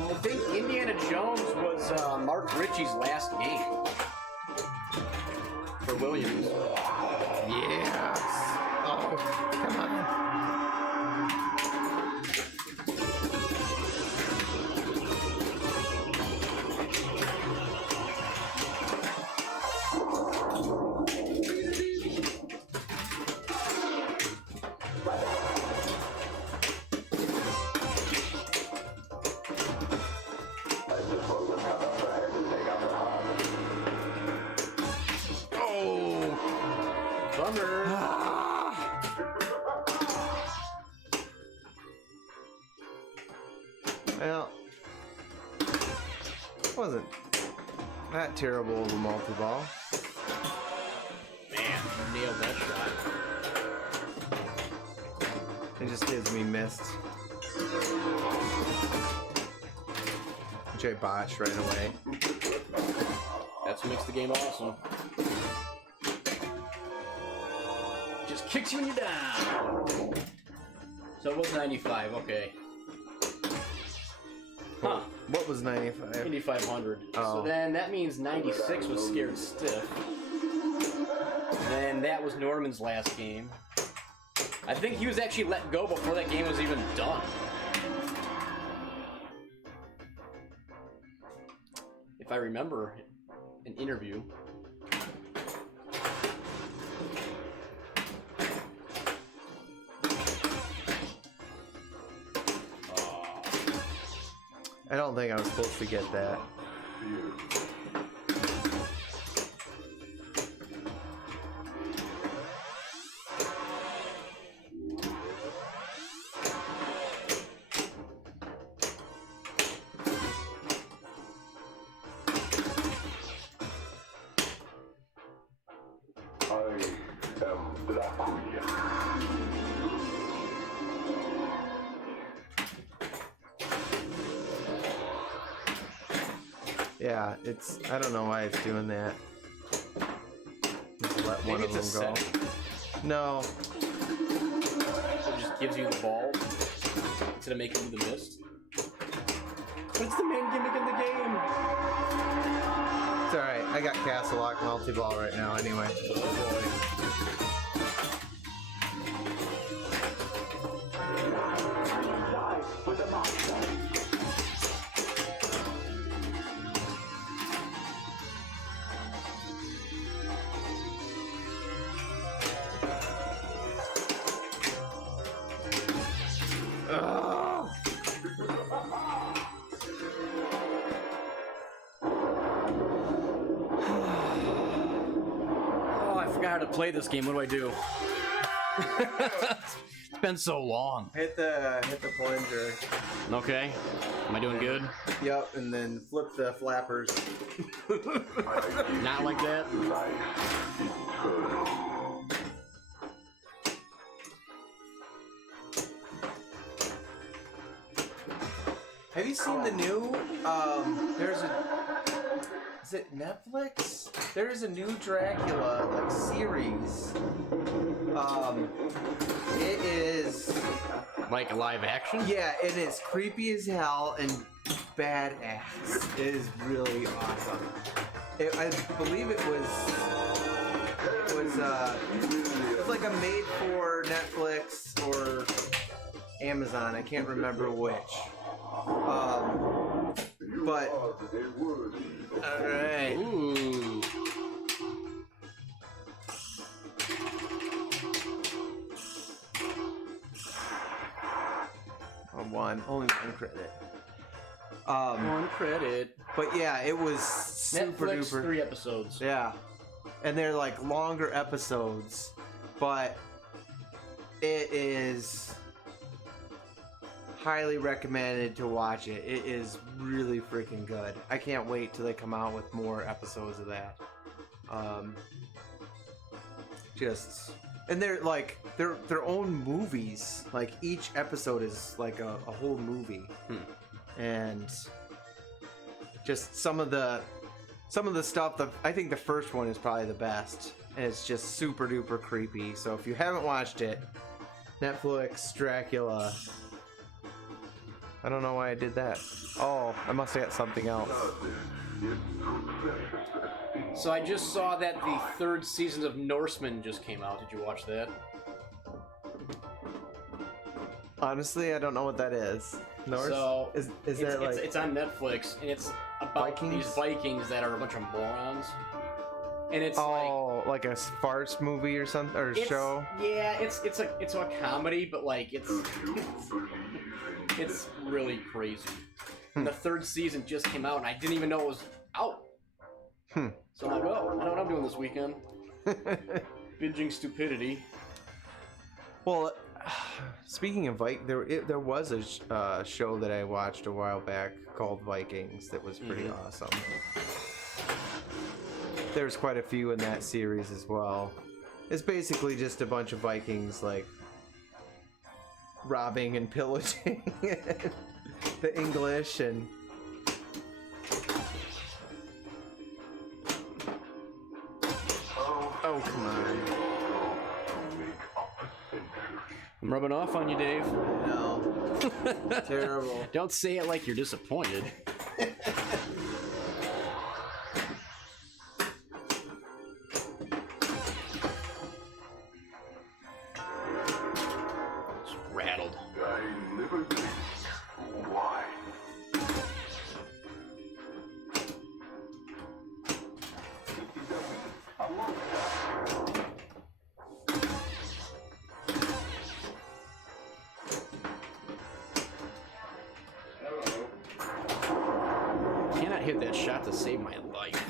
I think Indiana Jones was Mark Ritchie's last game. For Williams. Yes. Oh, come on. Bummer. Well, it wasn't that terrible of a multi-ball. Man, you nailed that shot. It just gives me missed. Which I botched right away. That's what makes the game awesome. Just kicks you when you're down. So it was 95, okay. Huh. What was 95? Indy 500. Oh. So then that means 96 was Scared Stiff. Then that was Norman's last game. I think he was actually let go before that game was even done. If I remember an interview. I don't think I was supposed to get that. I am Dracula. Yeah, it's. I don't know why it's doing that. Just let one Maybe of it's a them go. setting. No. So it just gives you the ball instead of making you the mist. But it's the main gimmick in the game. It's alright. I got Castle Lock multi-ball right now anyway. Ugh. Oh, I forgot how to play this game. What do I do? been so long. Hit the plunger. Okay. Am I doing good? Yep, and then flip the flappers. Not like that. Have you seen the new? Is it Netflix? There's a new Dracula like series. It is. Like a live action? Yeah, it is creepy as hell and badass. It is really awesome. I believe it was like a made for Netflix or Amazon. I can't remember which. But all right. Ooh. Only one credit. One credit. But yeah, it was super Netflix, duper. 3 episodes. Yeah, and they're like longer episodes, but it is highly recommended to watch it. It is really freaking good. I can't wait till they come out with more episodes of that. And they're like their own movies. Like each episode is like a whole movie, and just some of the stuff. I think the first one is probably the best, and it's just super duper creepy. So if you haven't watched it, Netflix Dracula. I don't know why I did that. Oh, I must have got something else. So I just saw that the 3rd season of Norseman just came out. Did you watch that? Honestly, I don't know what that is. Norse? So is it's, that like it's on Netflix, and it's about Vikings? these Vikings that are a bunch of morons. And it's like a farce movie or something or it's, show? Yeah, it's a comedy, but like it's really crazy. And the 3rd season just came out, and I didn't even know it was out. So I'm like, oh, I know what I'm doing this weekend. Binging stupidity. Well, speaking of there was a show that I watched a while back called Vikings that was pretty awesome. There's quite a few in that series as well. It's basically just a bunch of Vikings like robbing and pillaging the English and oh come on. I'm rubbing off on you, Dave. No. Terrible. Don't say it like you're disappointed. It's rattled. I never did. Why? Cannot hit that shot to save my life.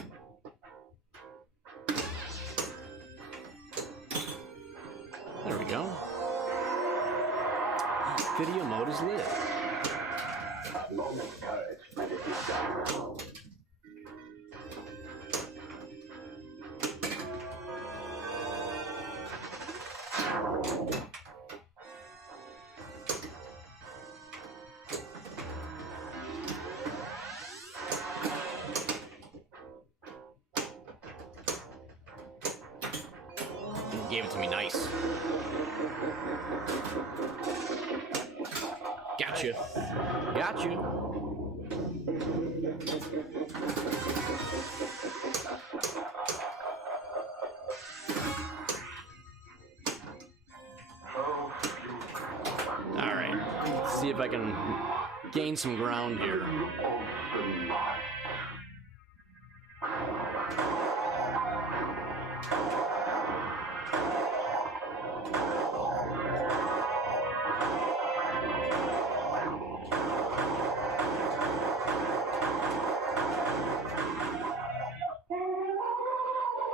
There we go. Video mode is lit. He gave it to me nice. Gotcha. Gotcha. Alright. Let's see if I can gain some ground here.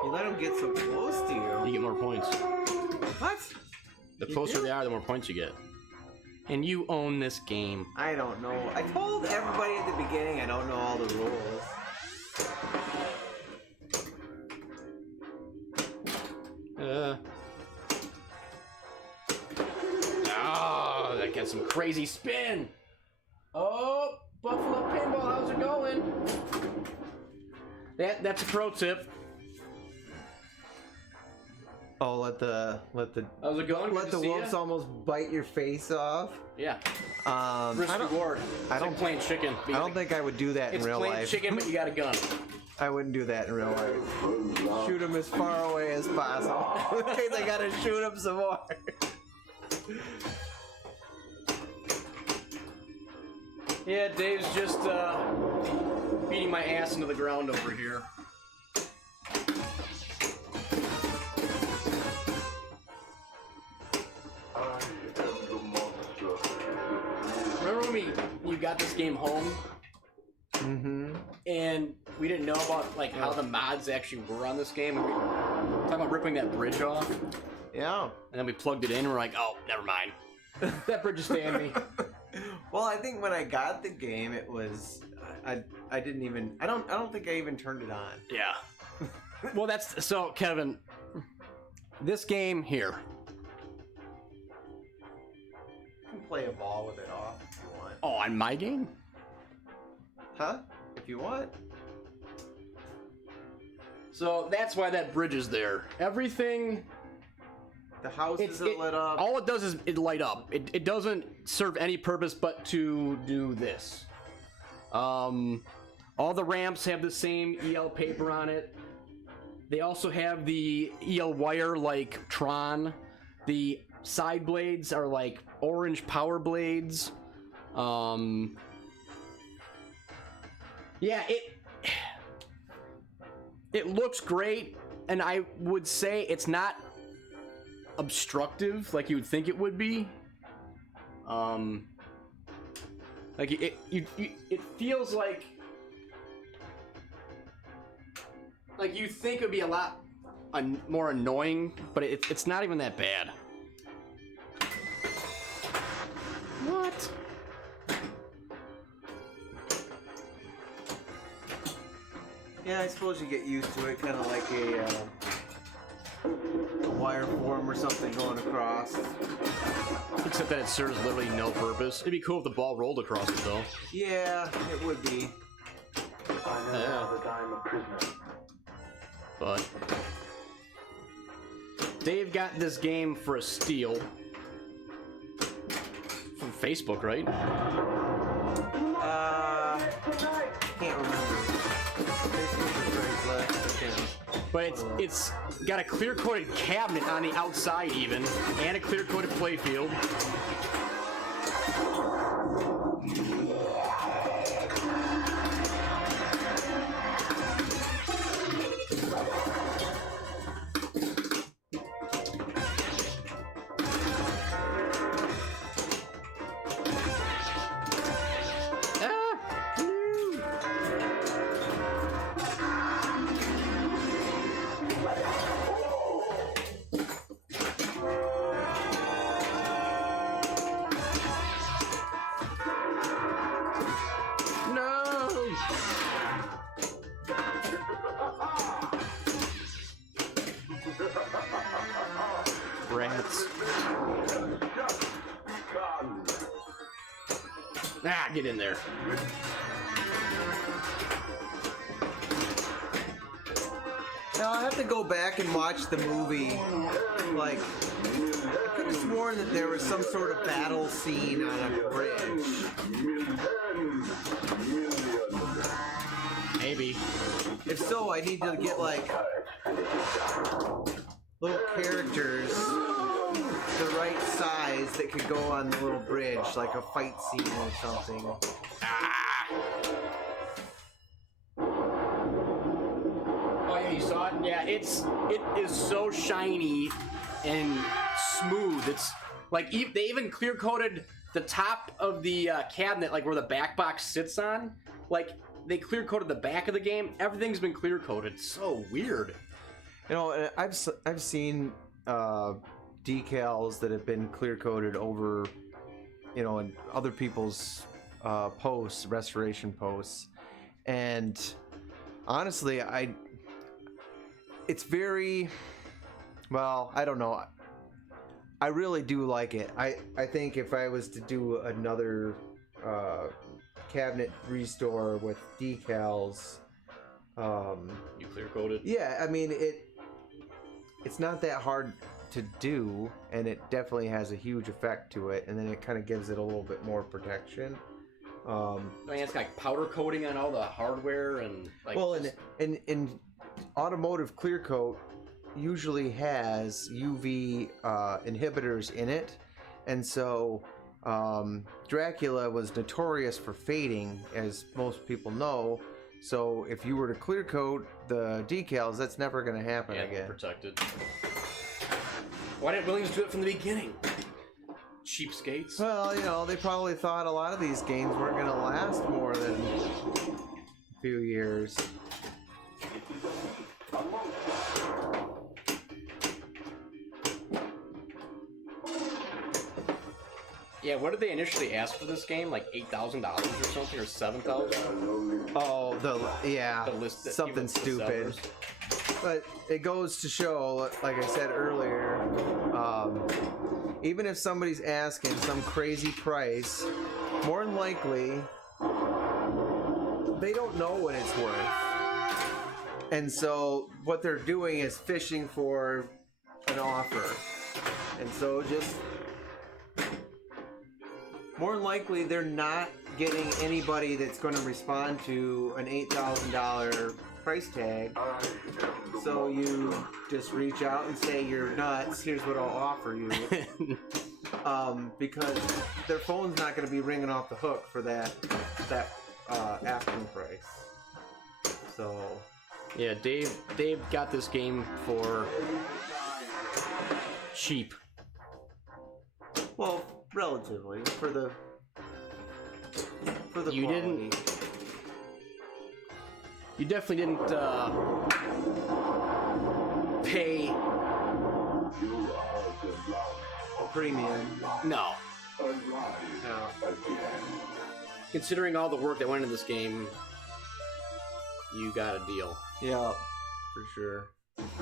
You let him get so close to you. You get more points. What? The You closer do? they are, the more points you get. And you own this game. I don't know. I told everybody at the beginning I don't know all the rules. Oh, that got some crazy spin. Oh, Buffalo Pinball, how's it going? That's a pro tip. Oh, let the How's it going? let the wolves almost bite your face off. Yeah. I Risk don't, reward. I It's don't- like playing chicken. I don't think I would do that in it's real playing life. chicken, but you got a gun. I wouldn't do that in real life. Shoot him as far away as possible. In case I gotta shoot him some more. Yeah, Dave's just beating my ass into the ground over here. I am the monster. Remember when you got this game home Mm-hmm. and we didn't know about like how the mods actually were on this game? And we were talking about ripping that bridge off, and Yeah. then we plugged it in and we're like, oh, never mind. That bridge is staying me. Well, I think when I got the game, it was I didn't even I don't think I even turned it on. Yeah. Well, that's so, Kevin. This game here. You can play a ball with it off if you want. Oh, on my game? Huh? If you want. So that's why that bridge is there. Everything. The houses are lit up. All it does is it light up. It doesn't serve any purpose but to do this. All the ramps have the same EL paper on it. They also have the EL wire like Tron. The side blades are like orange power blades. Yeah, it looks great, and I would say it's not obstructive like you would think it would be. Like it feels like you think it would be a lot more annoying, but it's not even that bad. What? Yeah, I suppose you get used to it, kind of like a wire form or something going across. Except that it serves literally no purpose. It'd be cool if the ball rolled across it, though. Yeah, it would be. I know now that I'm a prisoner. But Dave got this game for a steal from Facebook, right? Can't remember. Facebook is very left. But it's got a clear-coated cabinet on the outside even, and a clear-coated playfield. Get in there. Now I'll have to go back and watch the movie. Like, I could have sworn that there was some sort of battle scene on a bridge. Maybe. If so, I need to get like little characters the right size that could go on the little bridge, like a fight scene or something. Oh yeah, you saw it? Yeah, it is so shiny and smooth. It's like they even clear coated the top of the cabinet, like where the back box sits on. Like they clear coated the back of the game. Everything's been clear coated. So weird. You know, I've seen decals that have been clear coated over, you know, in other people's posts, restoration posts, and honestly, it's very, well, I don't know. I really do like it. I think if I was to do another cabinet restore with decals, You clear coated. yeah, I mean it's not that hard to do, and it definitely has a huge effect to it, and then it kind of gives it a little bit more protection. I mean, it's got like powder coating on all the hardware and like. Well, and automotive clear coat usually has UV inhibitors in it, and so Dracula was notorious for fading, as most people know. So if you were to clear coat the decals, that's never going to happen again. Protected. Why didn't Williams do it from the beginning? Cheapskates. Well, you know, they probably thought a lot of these games weren't going to last more than a few years. Yeah, what did they initially ask for this game? Like $8,000 or something, or $7,000? Oh, yeah, The list, something even the stupid. sellers. But it goes to show, like I said earlier, even if somebody's asking some crazy price, more than likely, they don't know what it's worth. And so what they're doing is fishing for an offer. And so just, more than likely, they're not getting anybody that's going to respond to an $8,000 price tag. So you just reach out and say, you're nuts, here's what I'll offer you. Because their phone's not going to be ringing off the hook for that asking price. So Yeah, Dave got this game for cheap. well, relatively for the You quality. didn't- You definitely didn't pay. Premium. No. No. Considering all the work that went into this game, you got a deal. Yeah, for sure.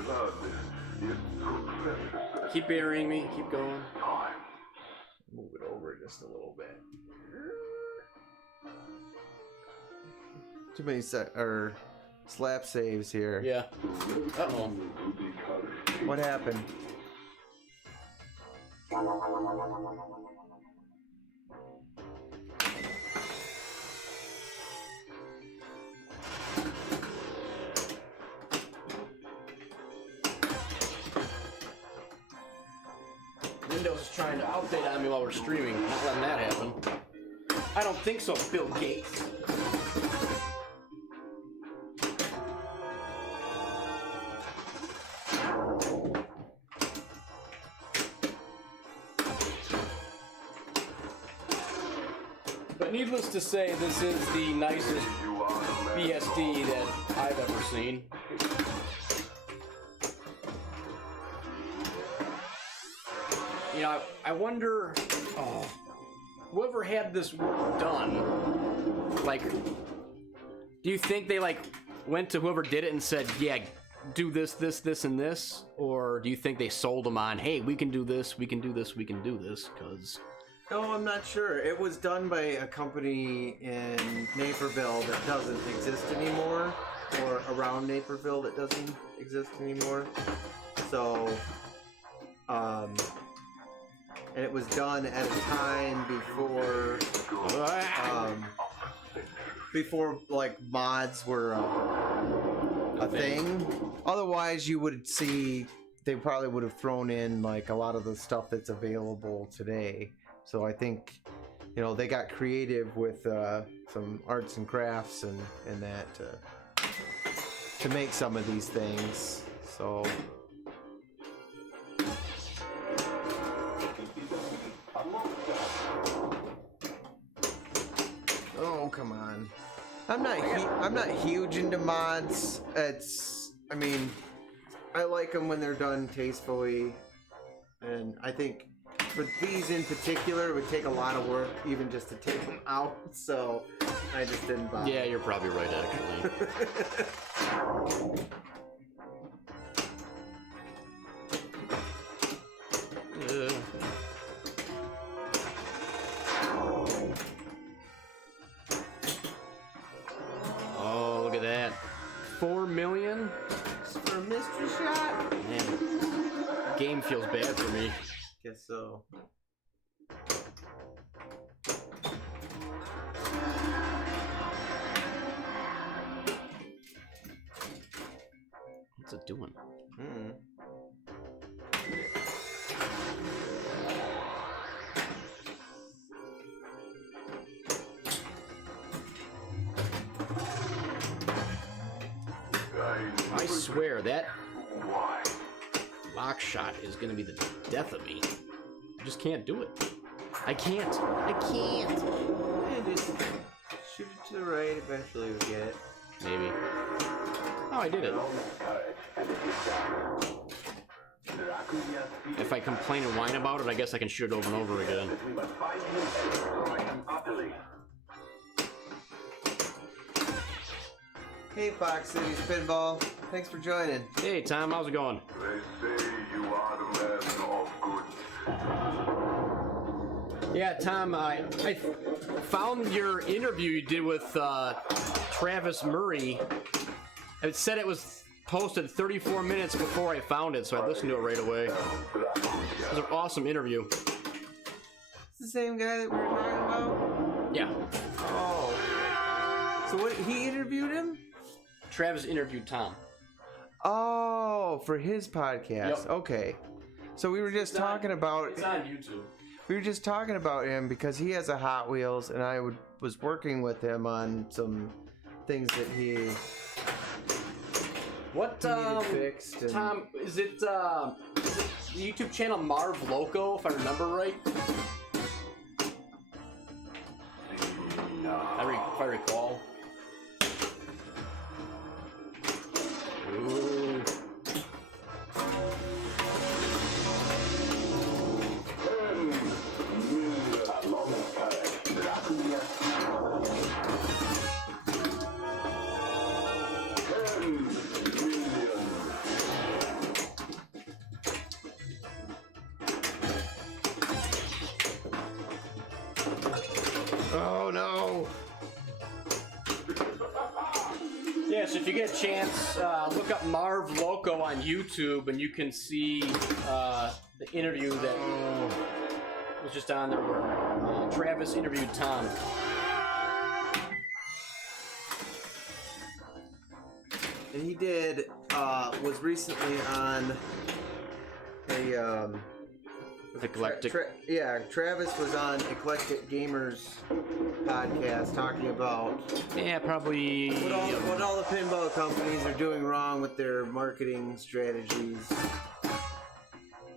Blood is so precious. Keep burying me. Keep going. Move it over just a little bit. Too many slap saves here. Yeah. Uh-oh. What happened? Windows is trying to update on me while we're streaming. Not letting that happen. I don't think so, Bill Gates. But needless to say, this is the nicest BSD that I've ever seen. You know, I wonder, whoever had this work done, like, do you think they, like, went to whoever did it and said, yeah, do this, this, this, and this? Or do you think they sold them on, hey, we can do this, we can do this, we can do this, because... No, I'm not sure. It was done by a company in Naperville that doesn't exist anymore, or around Naperville that doesn't exist anymore. So, and it was done at a time before like mods were a thing. Otherwise, you would see they probably would have thrown in like a lot of the stuff that's available today. So I think, you know, they got creative with some arts and crafts and that to make some of these things. So. Oh, come on. I'm not huge into mods. I mean, I like them when they're done tastefully. And I think for these in particular, it would take a lot of work even just to take them out. So I just didn't bother. Yeah, you're probably right, actually. Oh, look at that. 4 million? For a mystery shot? Man, game feels bad for me. Guess so. What's it doing? I swear that lock shot is gonna be the death of me. I just can't do it. I can't. And just shoot it to the right, eventually we'll get it. Maybe. Oh, I did it. If I complain and whine about it, I guess I can shoot it over and over again. Hey, Fox City Spinball. Thanks for joining. Hey, Tom, how's it going? They say you are the man of good. Yeah, Tom, I found your interview you did with Travis Murray. It said it was posted 34 minutes before I found it, so I listened to it right away. It was an awesome interview. It's the same guy that we were talking about? Yeah. Oh. So what, he interviewed him? Travis interviewed Tom. Oh, for his podcast. Yep. Okay. So we were just talking about... It's on YouTube. We were just talking about him because he has a Hot Wheels, and I was working with him on some things that he What, needed fixed. And Tom, is it the YouTube channel Marv Loco, if I remember right? If I recall. Ooh. Oh no! Yeah, so if you get a chance, look up Marv Loco on YouTube, and you can see the interview that was just on there where Travis interviewed Tom. And he did, was recently on a, Eclectic. Travis was on Eclectic Gamers podcast talking about Yeah, probably. what all the pinball companies are doing wrong with their marketing strategies.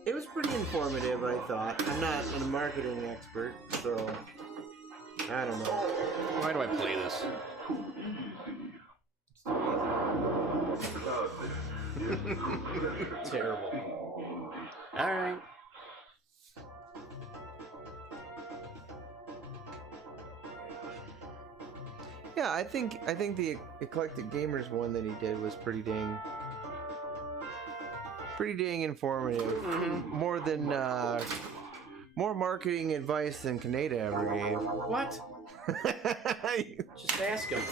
It was pretty informative, I thought. I'm not a marketing expert, so I don't know. Why do I play this? Terrible. All right. Yeah, I think the Eclectic Gamers one that he did was pretty dang informative. More than more marketing advice than Kaneda ever gave. What? Just ask him.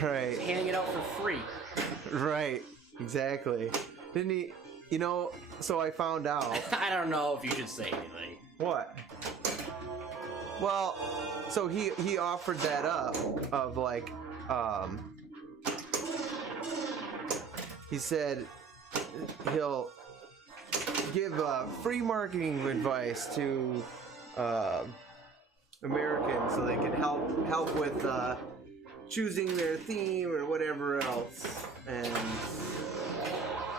Right. He's handing it out for free. Right. Exactly. Didn't he? You know. So I found out. I don't know if you should say anything. What? Well, so he offered that up of like he said he'll give free marketing advice to Americans so they can help with choosing their theme or whatever else, and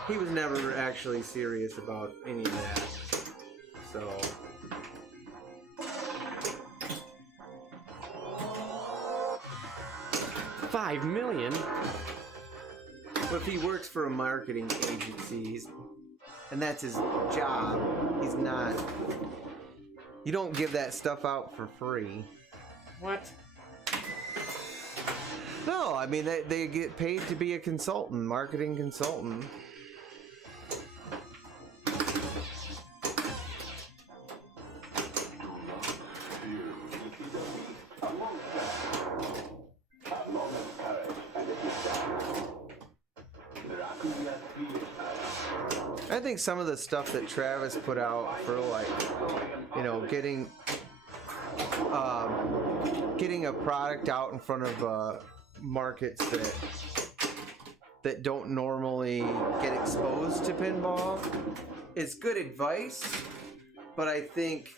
he was never actually serious about any of that. So $5 million. but if he works for a marketing agency, and that's his job. He's not. You don't give that stuff out for free. What? No, I mean they get paid to be a consultant, marketing consultant. I think some of the stuff that Travis put out for like, you know, getting a product out in front of markets that don't normally get exposed to pinball is good advice, but I think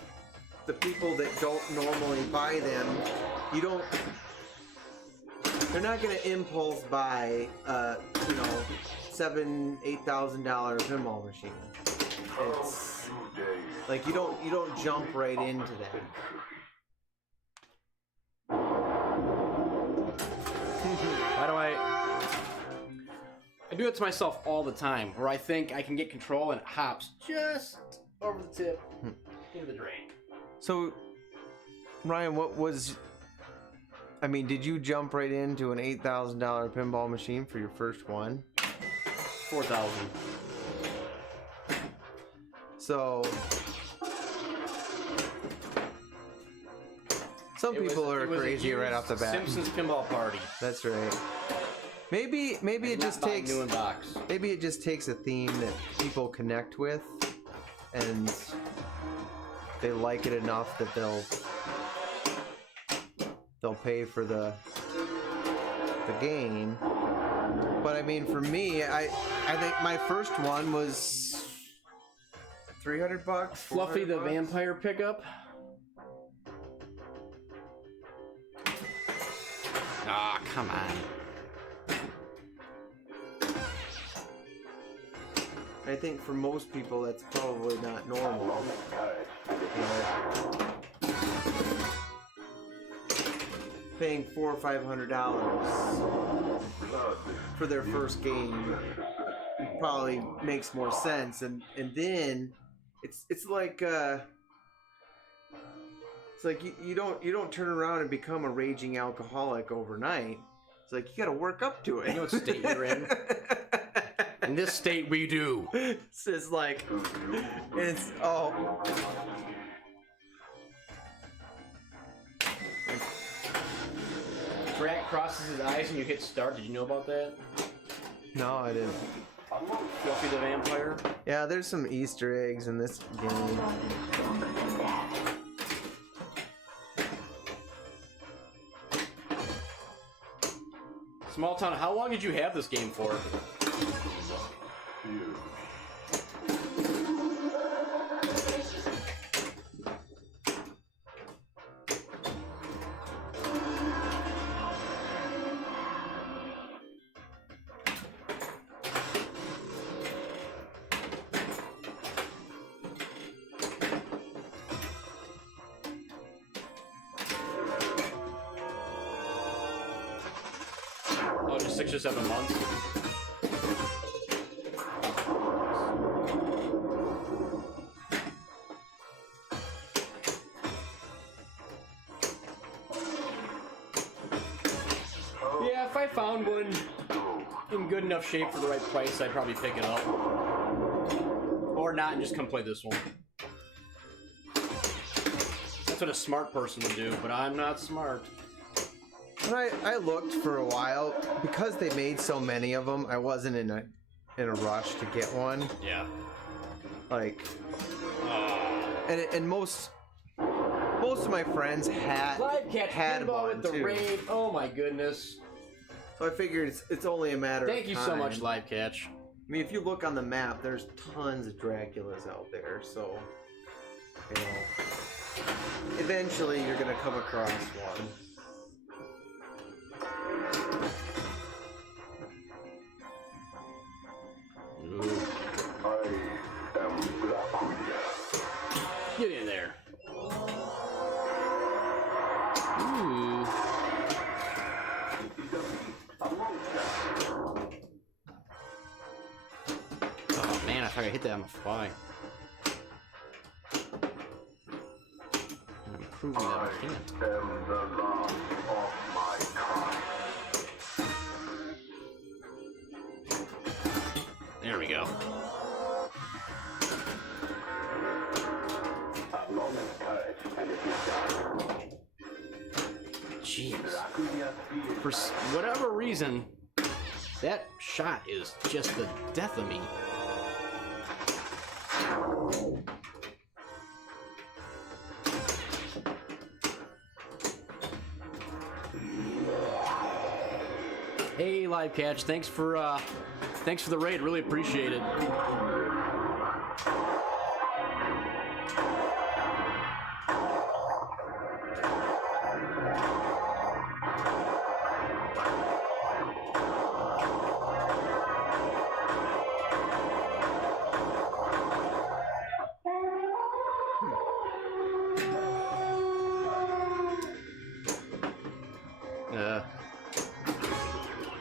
the people that don't normally buy them, they're not going to impulse buy you know, $7,000-8,000 pinball machine. It's like you don't jump right into that. Why do I do it to myself all the time, where I think I can get control and it hops just over the tip into the drain. So, Ryan, did you jump right into an $8,000 pinball machine for your first one? 4,000. So, some people are crazy right off the bat. Simpsons pinball party. That's right. Maybe it just takes new in box. Maybe it just takes a theme that people connect with, and they like it enough that they'll pay for the game. But I mean, for me, I think my first one was $300. Fluffy the vampire pickup. Ah, come on. I think for most people that's probably not normal. You know, paying $400 or $500 for their first game probably makes more sense, and then it's like you don't turn around and become a raging alcoholic overnight. It's like you got to work up to it. You know what state you're in? In this state, we do. It's just like Drac crosses his eyes and you hit start. Did you know about that? No, I didn't. Fluffy the vampire. Yeah, there's some Easter eggs in this game. Love is stronger than death. Small town. How long did you have this game for? Oh, just 6 or 7 months. Yeah, if I found one in good enough shape for the right price, I'd probably pick it up. Or not and just come play this one. That's what a smart person would do, but I'm not smart. I looked for a while because they made so many of them. I wasn't in a rush to get one. Yeah. Like, and most of my friends had Live catch had pinball one with the too. raid. Oh my goodness. So I figured it's only a matter of time. Thank you so much, Live Catch. I mean, if you look on the map, there's tons of Draculas out there. So, you know, eventually you're gonna come across one. Ooh. I am Dracula. Get in there. Ooh. Oh man, if I hit that on the fly. I'm proving that I can't. am the last of my kind. There we go. A moment's courage, and it is done. Jeez. Dracula fears For whatever reason, that shot is just the death of me. Hey, Live Catch, thanks for the raid. Really appreciate it.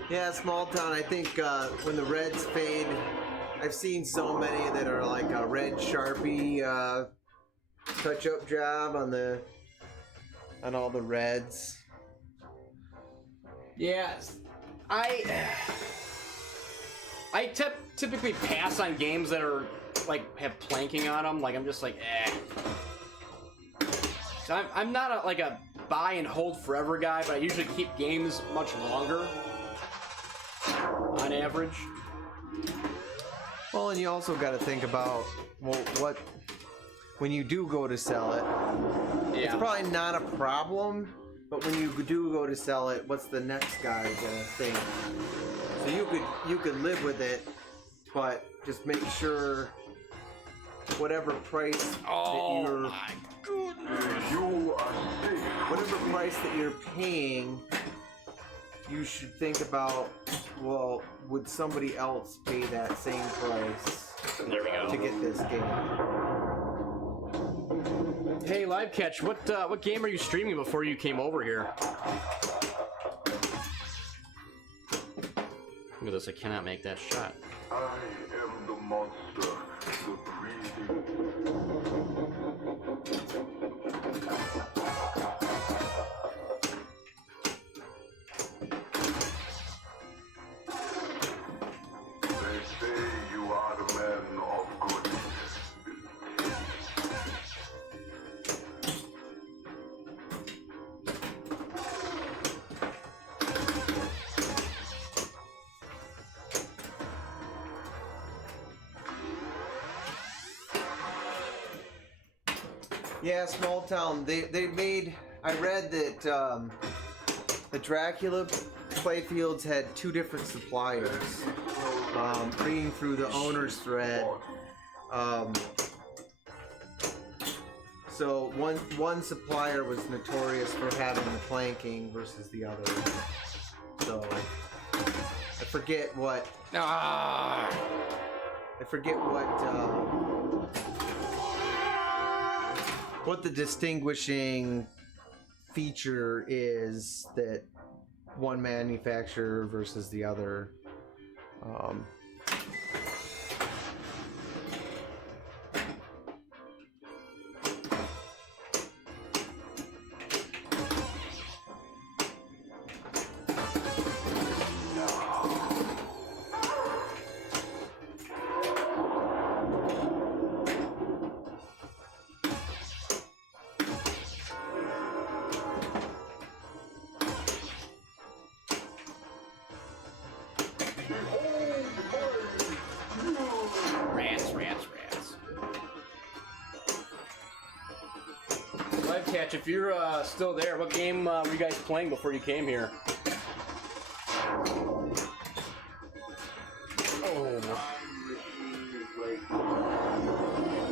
Yeah, small town. I think when the reds fade, I've seen so many that are like a red Sharpie touch-up job on all the reds. Yeah, I typically pass on games that are like have planking on them. Like I'm just like, eh. So I'm not a buy and hold forever guy, but I usually keep games much longer on average. Well, and you also got to think about, well, what when you do go to sell it, it's probably not a problem, but when you do go to sell it, what's the next guy gonna think? So you could live with it, but just make sure whatever price that you're my goodness. you are safe. whatever price that you're paying, you should think about, well, would somebody else pay that same price There we go. to get this game? Hey, Live Catch, what game are you streaming before you came over here? Look at this, I cannot make that shot. I am the monster, the breathing. They say you are the man of good. Yeah, small town. They made. I read that the Dracula playfields had two different suppliers. Reading through the owner's thread. So one supplier was notorious for having the planking versus the other. So I forget what. Ah! I forget what the distinguishing feature is that one manufacturer versus the other. Rats. Live Catch, if you're still there, what game were you guys playing before you came here? Oh.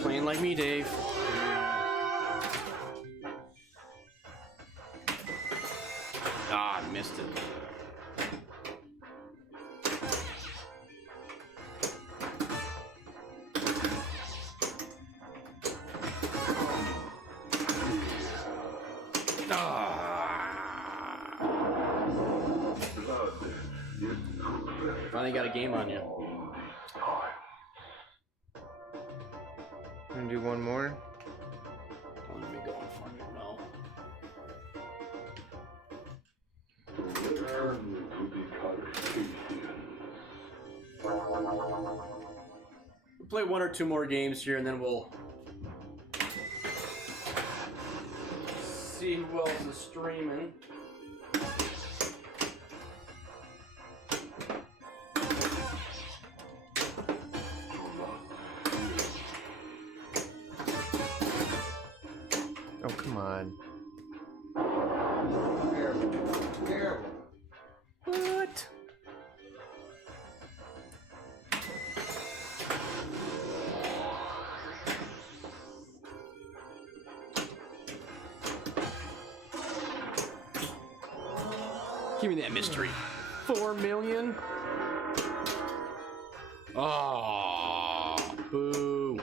Playing like me, Dave. Ah, I missed it. Finally got a game on you. Gonna do one more. Don't let me go in front of no. Return to the Carpathians. We'll play one or two more games here, and then we'll see who else is streaming. Oh, come on. Terrible. What? Give me that mystery. 4 million? Oh, boo.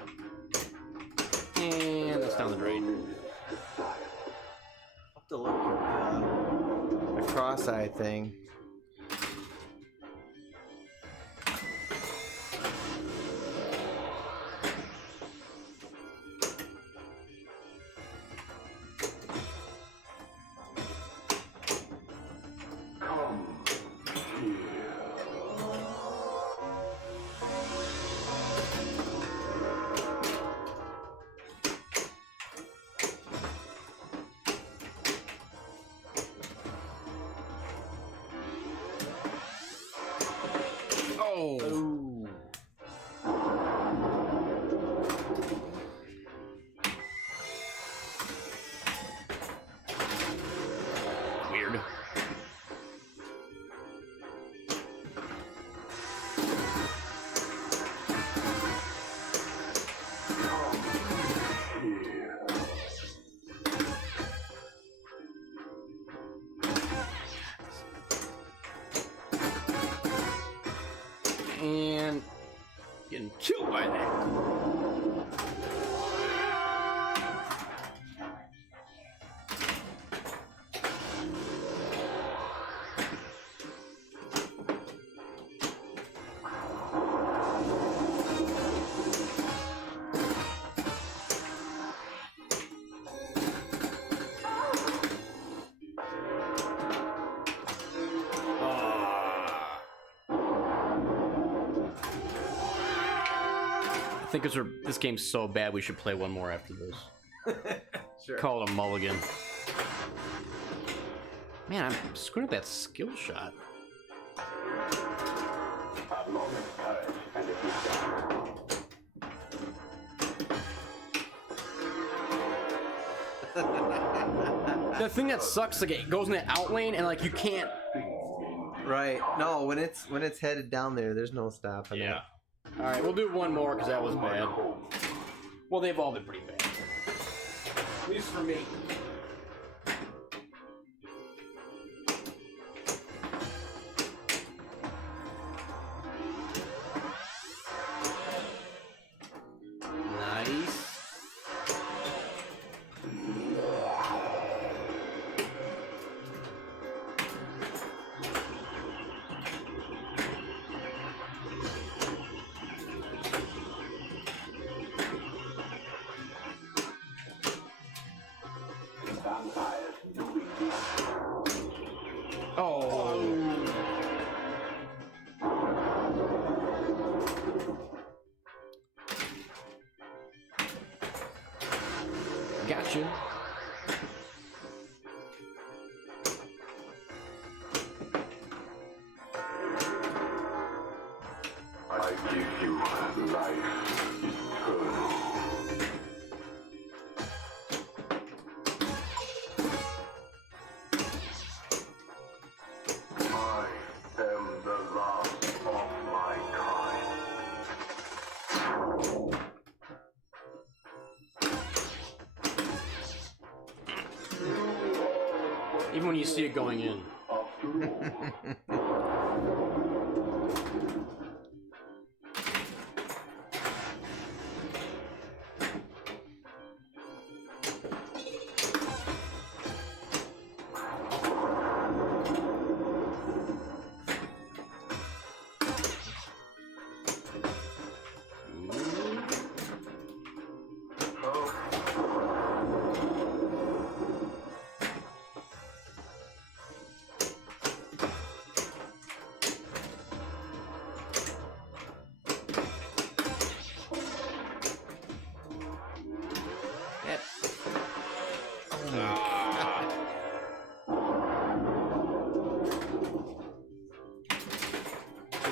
And that's down the drain. Have to look at the cross-eye thing. Come here. Oh. Ooh. Weird. And getting killed by that. I think this game's so bad we should play one more after this. Sure. Call it a mulligan. Man, I'm screwing up that skill shot. A moment's courage, and it is done. The thing that sucks, like it goes in the out lane and like you can't. Right. No, when it's headed down there, there's no stopping it. All right, we'll do one more because that was bad. Well, they've all been pretty bad. At least for me. Nice. Vampires doing this. Oh. Gotcha. I give you life eternal. I am the last of my kind. Even when you see it going in. After all,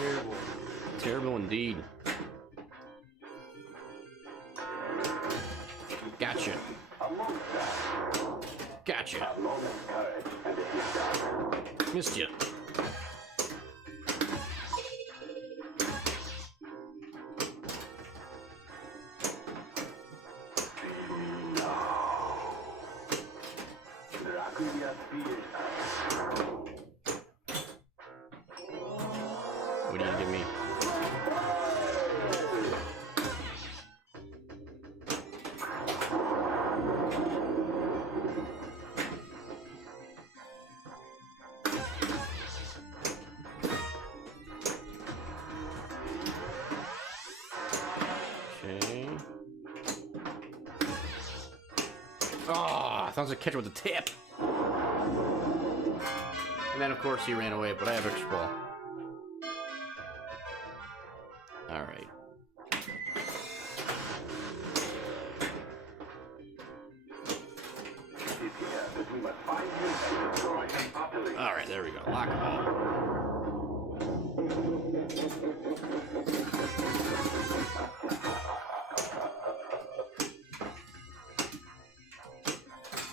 Terrible. Terrible indeed. Gotcha. Gotcha. Missed you. What do you give me? Okay. Oh, I thought I was gonna catch it with the tip. And then, of course, he ran away, but I have extra ball. Alright. Alright, there we go. Lock him up.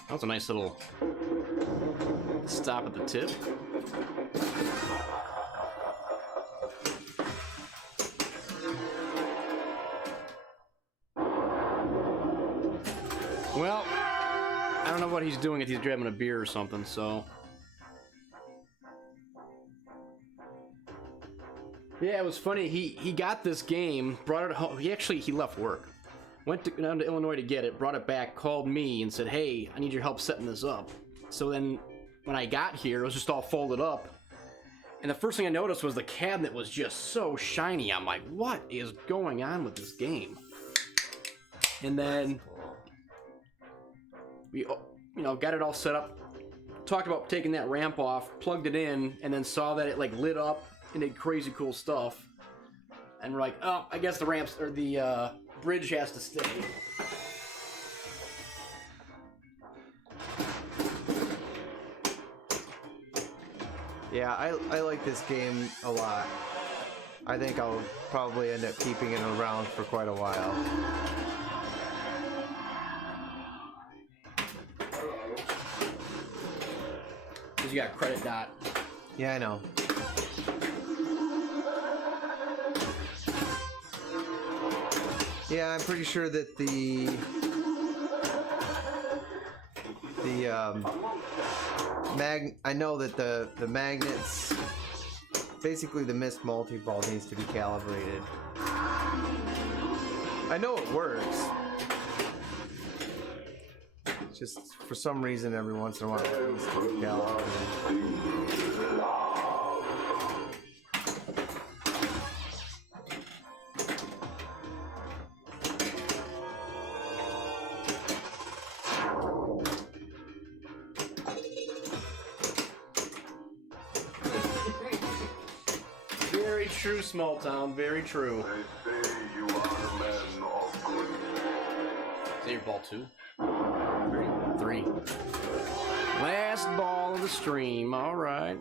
That was a nice little stop at the tip. Well, I don't know what he's doing if he's grabbing a beer or something, so. Yeah, it was funny. He got this game, brought it home. He left work. Went down to Illinois to get it, brought it back, called me, and said, hey, I need your help setting this up. So then, when I got here, it was just all folded up. And the first thing I noticed was the cabinet was just so shiny. I'm like, what is going on with this game? And then, we, got it all set up. Talked about taking that ramp off, plugged it in, and then saw that it, lit up and did crazy cool stuff. And we're like, oh, I guess the ramps, or the, bridge has to stay. Yeah, I like this game a lot. I think I'll probably end up keeping it around for quite a while. Because you got a credit dot. Yeah, I know. Yeah, I'm pretty sure that the I know that the magnets, basically the missed multi-ball needs to be calibrated. I know it works. It's just for some reason every once in a while it needs to be calibrated. Very true, small town. Very true. They say you are a man of good. Is that your ball 2? 3. Last ball of the stream. All right.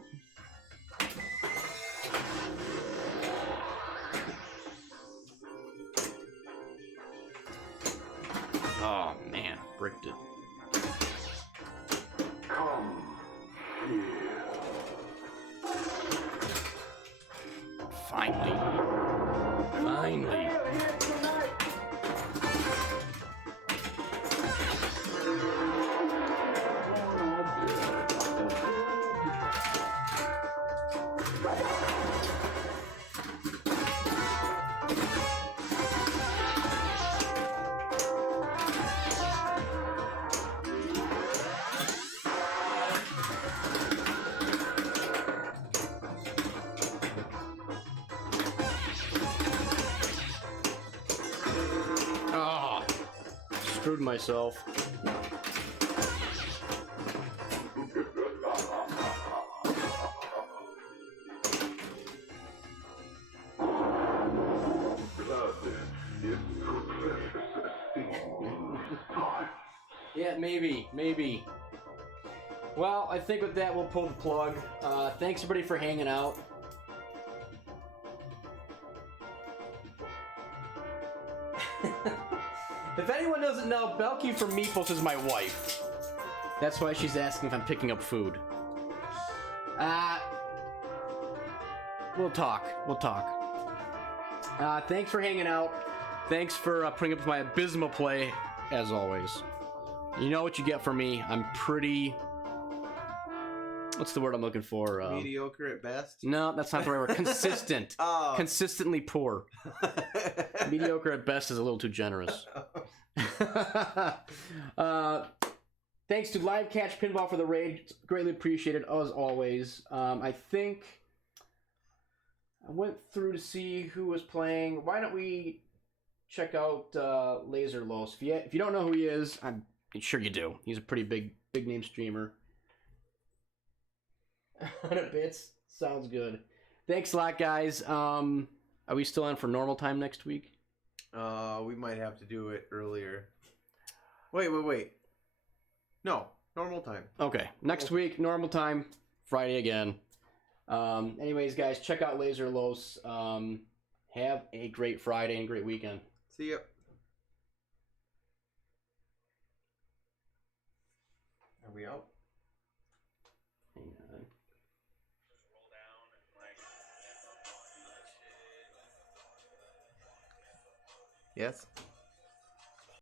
Oh man, bricked it. Come here. Finally. Finally. Screwed myself. Yeah, maybe. Well, I think with that we'll pull the plug. Thanks everybody for hanging out. If anyone doesn't know, Belky from Meeples is my wife. That's why she's asking if I'm picking up food. We'll talk. Thanks for hanging out. Thanks for putting up with my abysmal play, as always. You know what you get from me. I'm pretty... What's the word I'm looking for? Mediocre at best. No, that's not the right word. Consistent. Oh. Consistently poor. Mediocre at best is a little too generous. Thanks to Live Catch Pinball for the raid. Greatly appreciated, as always. I think I went through to see who was playing. Why don't we check out Laser Los? If you don't know who he is, I'm sure you do. He's a pretty big name streamer. 100 bits. Sounds good. Thanks a lot, guys. Are we still on for normal time next week? We might have to do it earlier. Wait. No, normal time. Okay. Next week, normal time. Friday again. Anyways, guys, check out Laser Los. Have a great Friday and great weekend. See ya. Are we out? Hang on. Yes.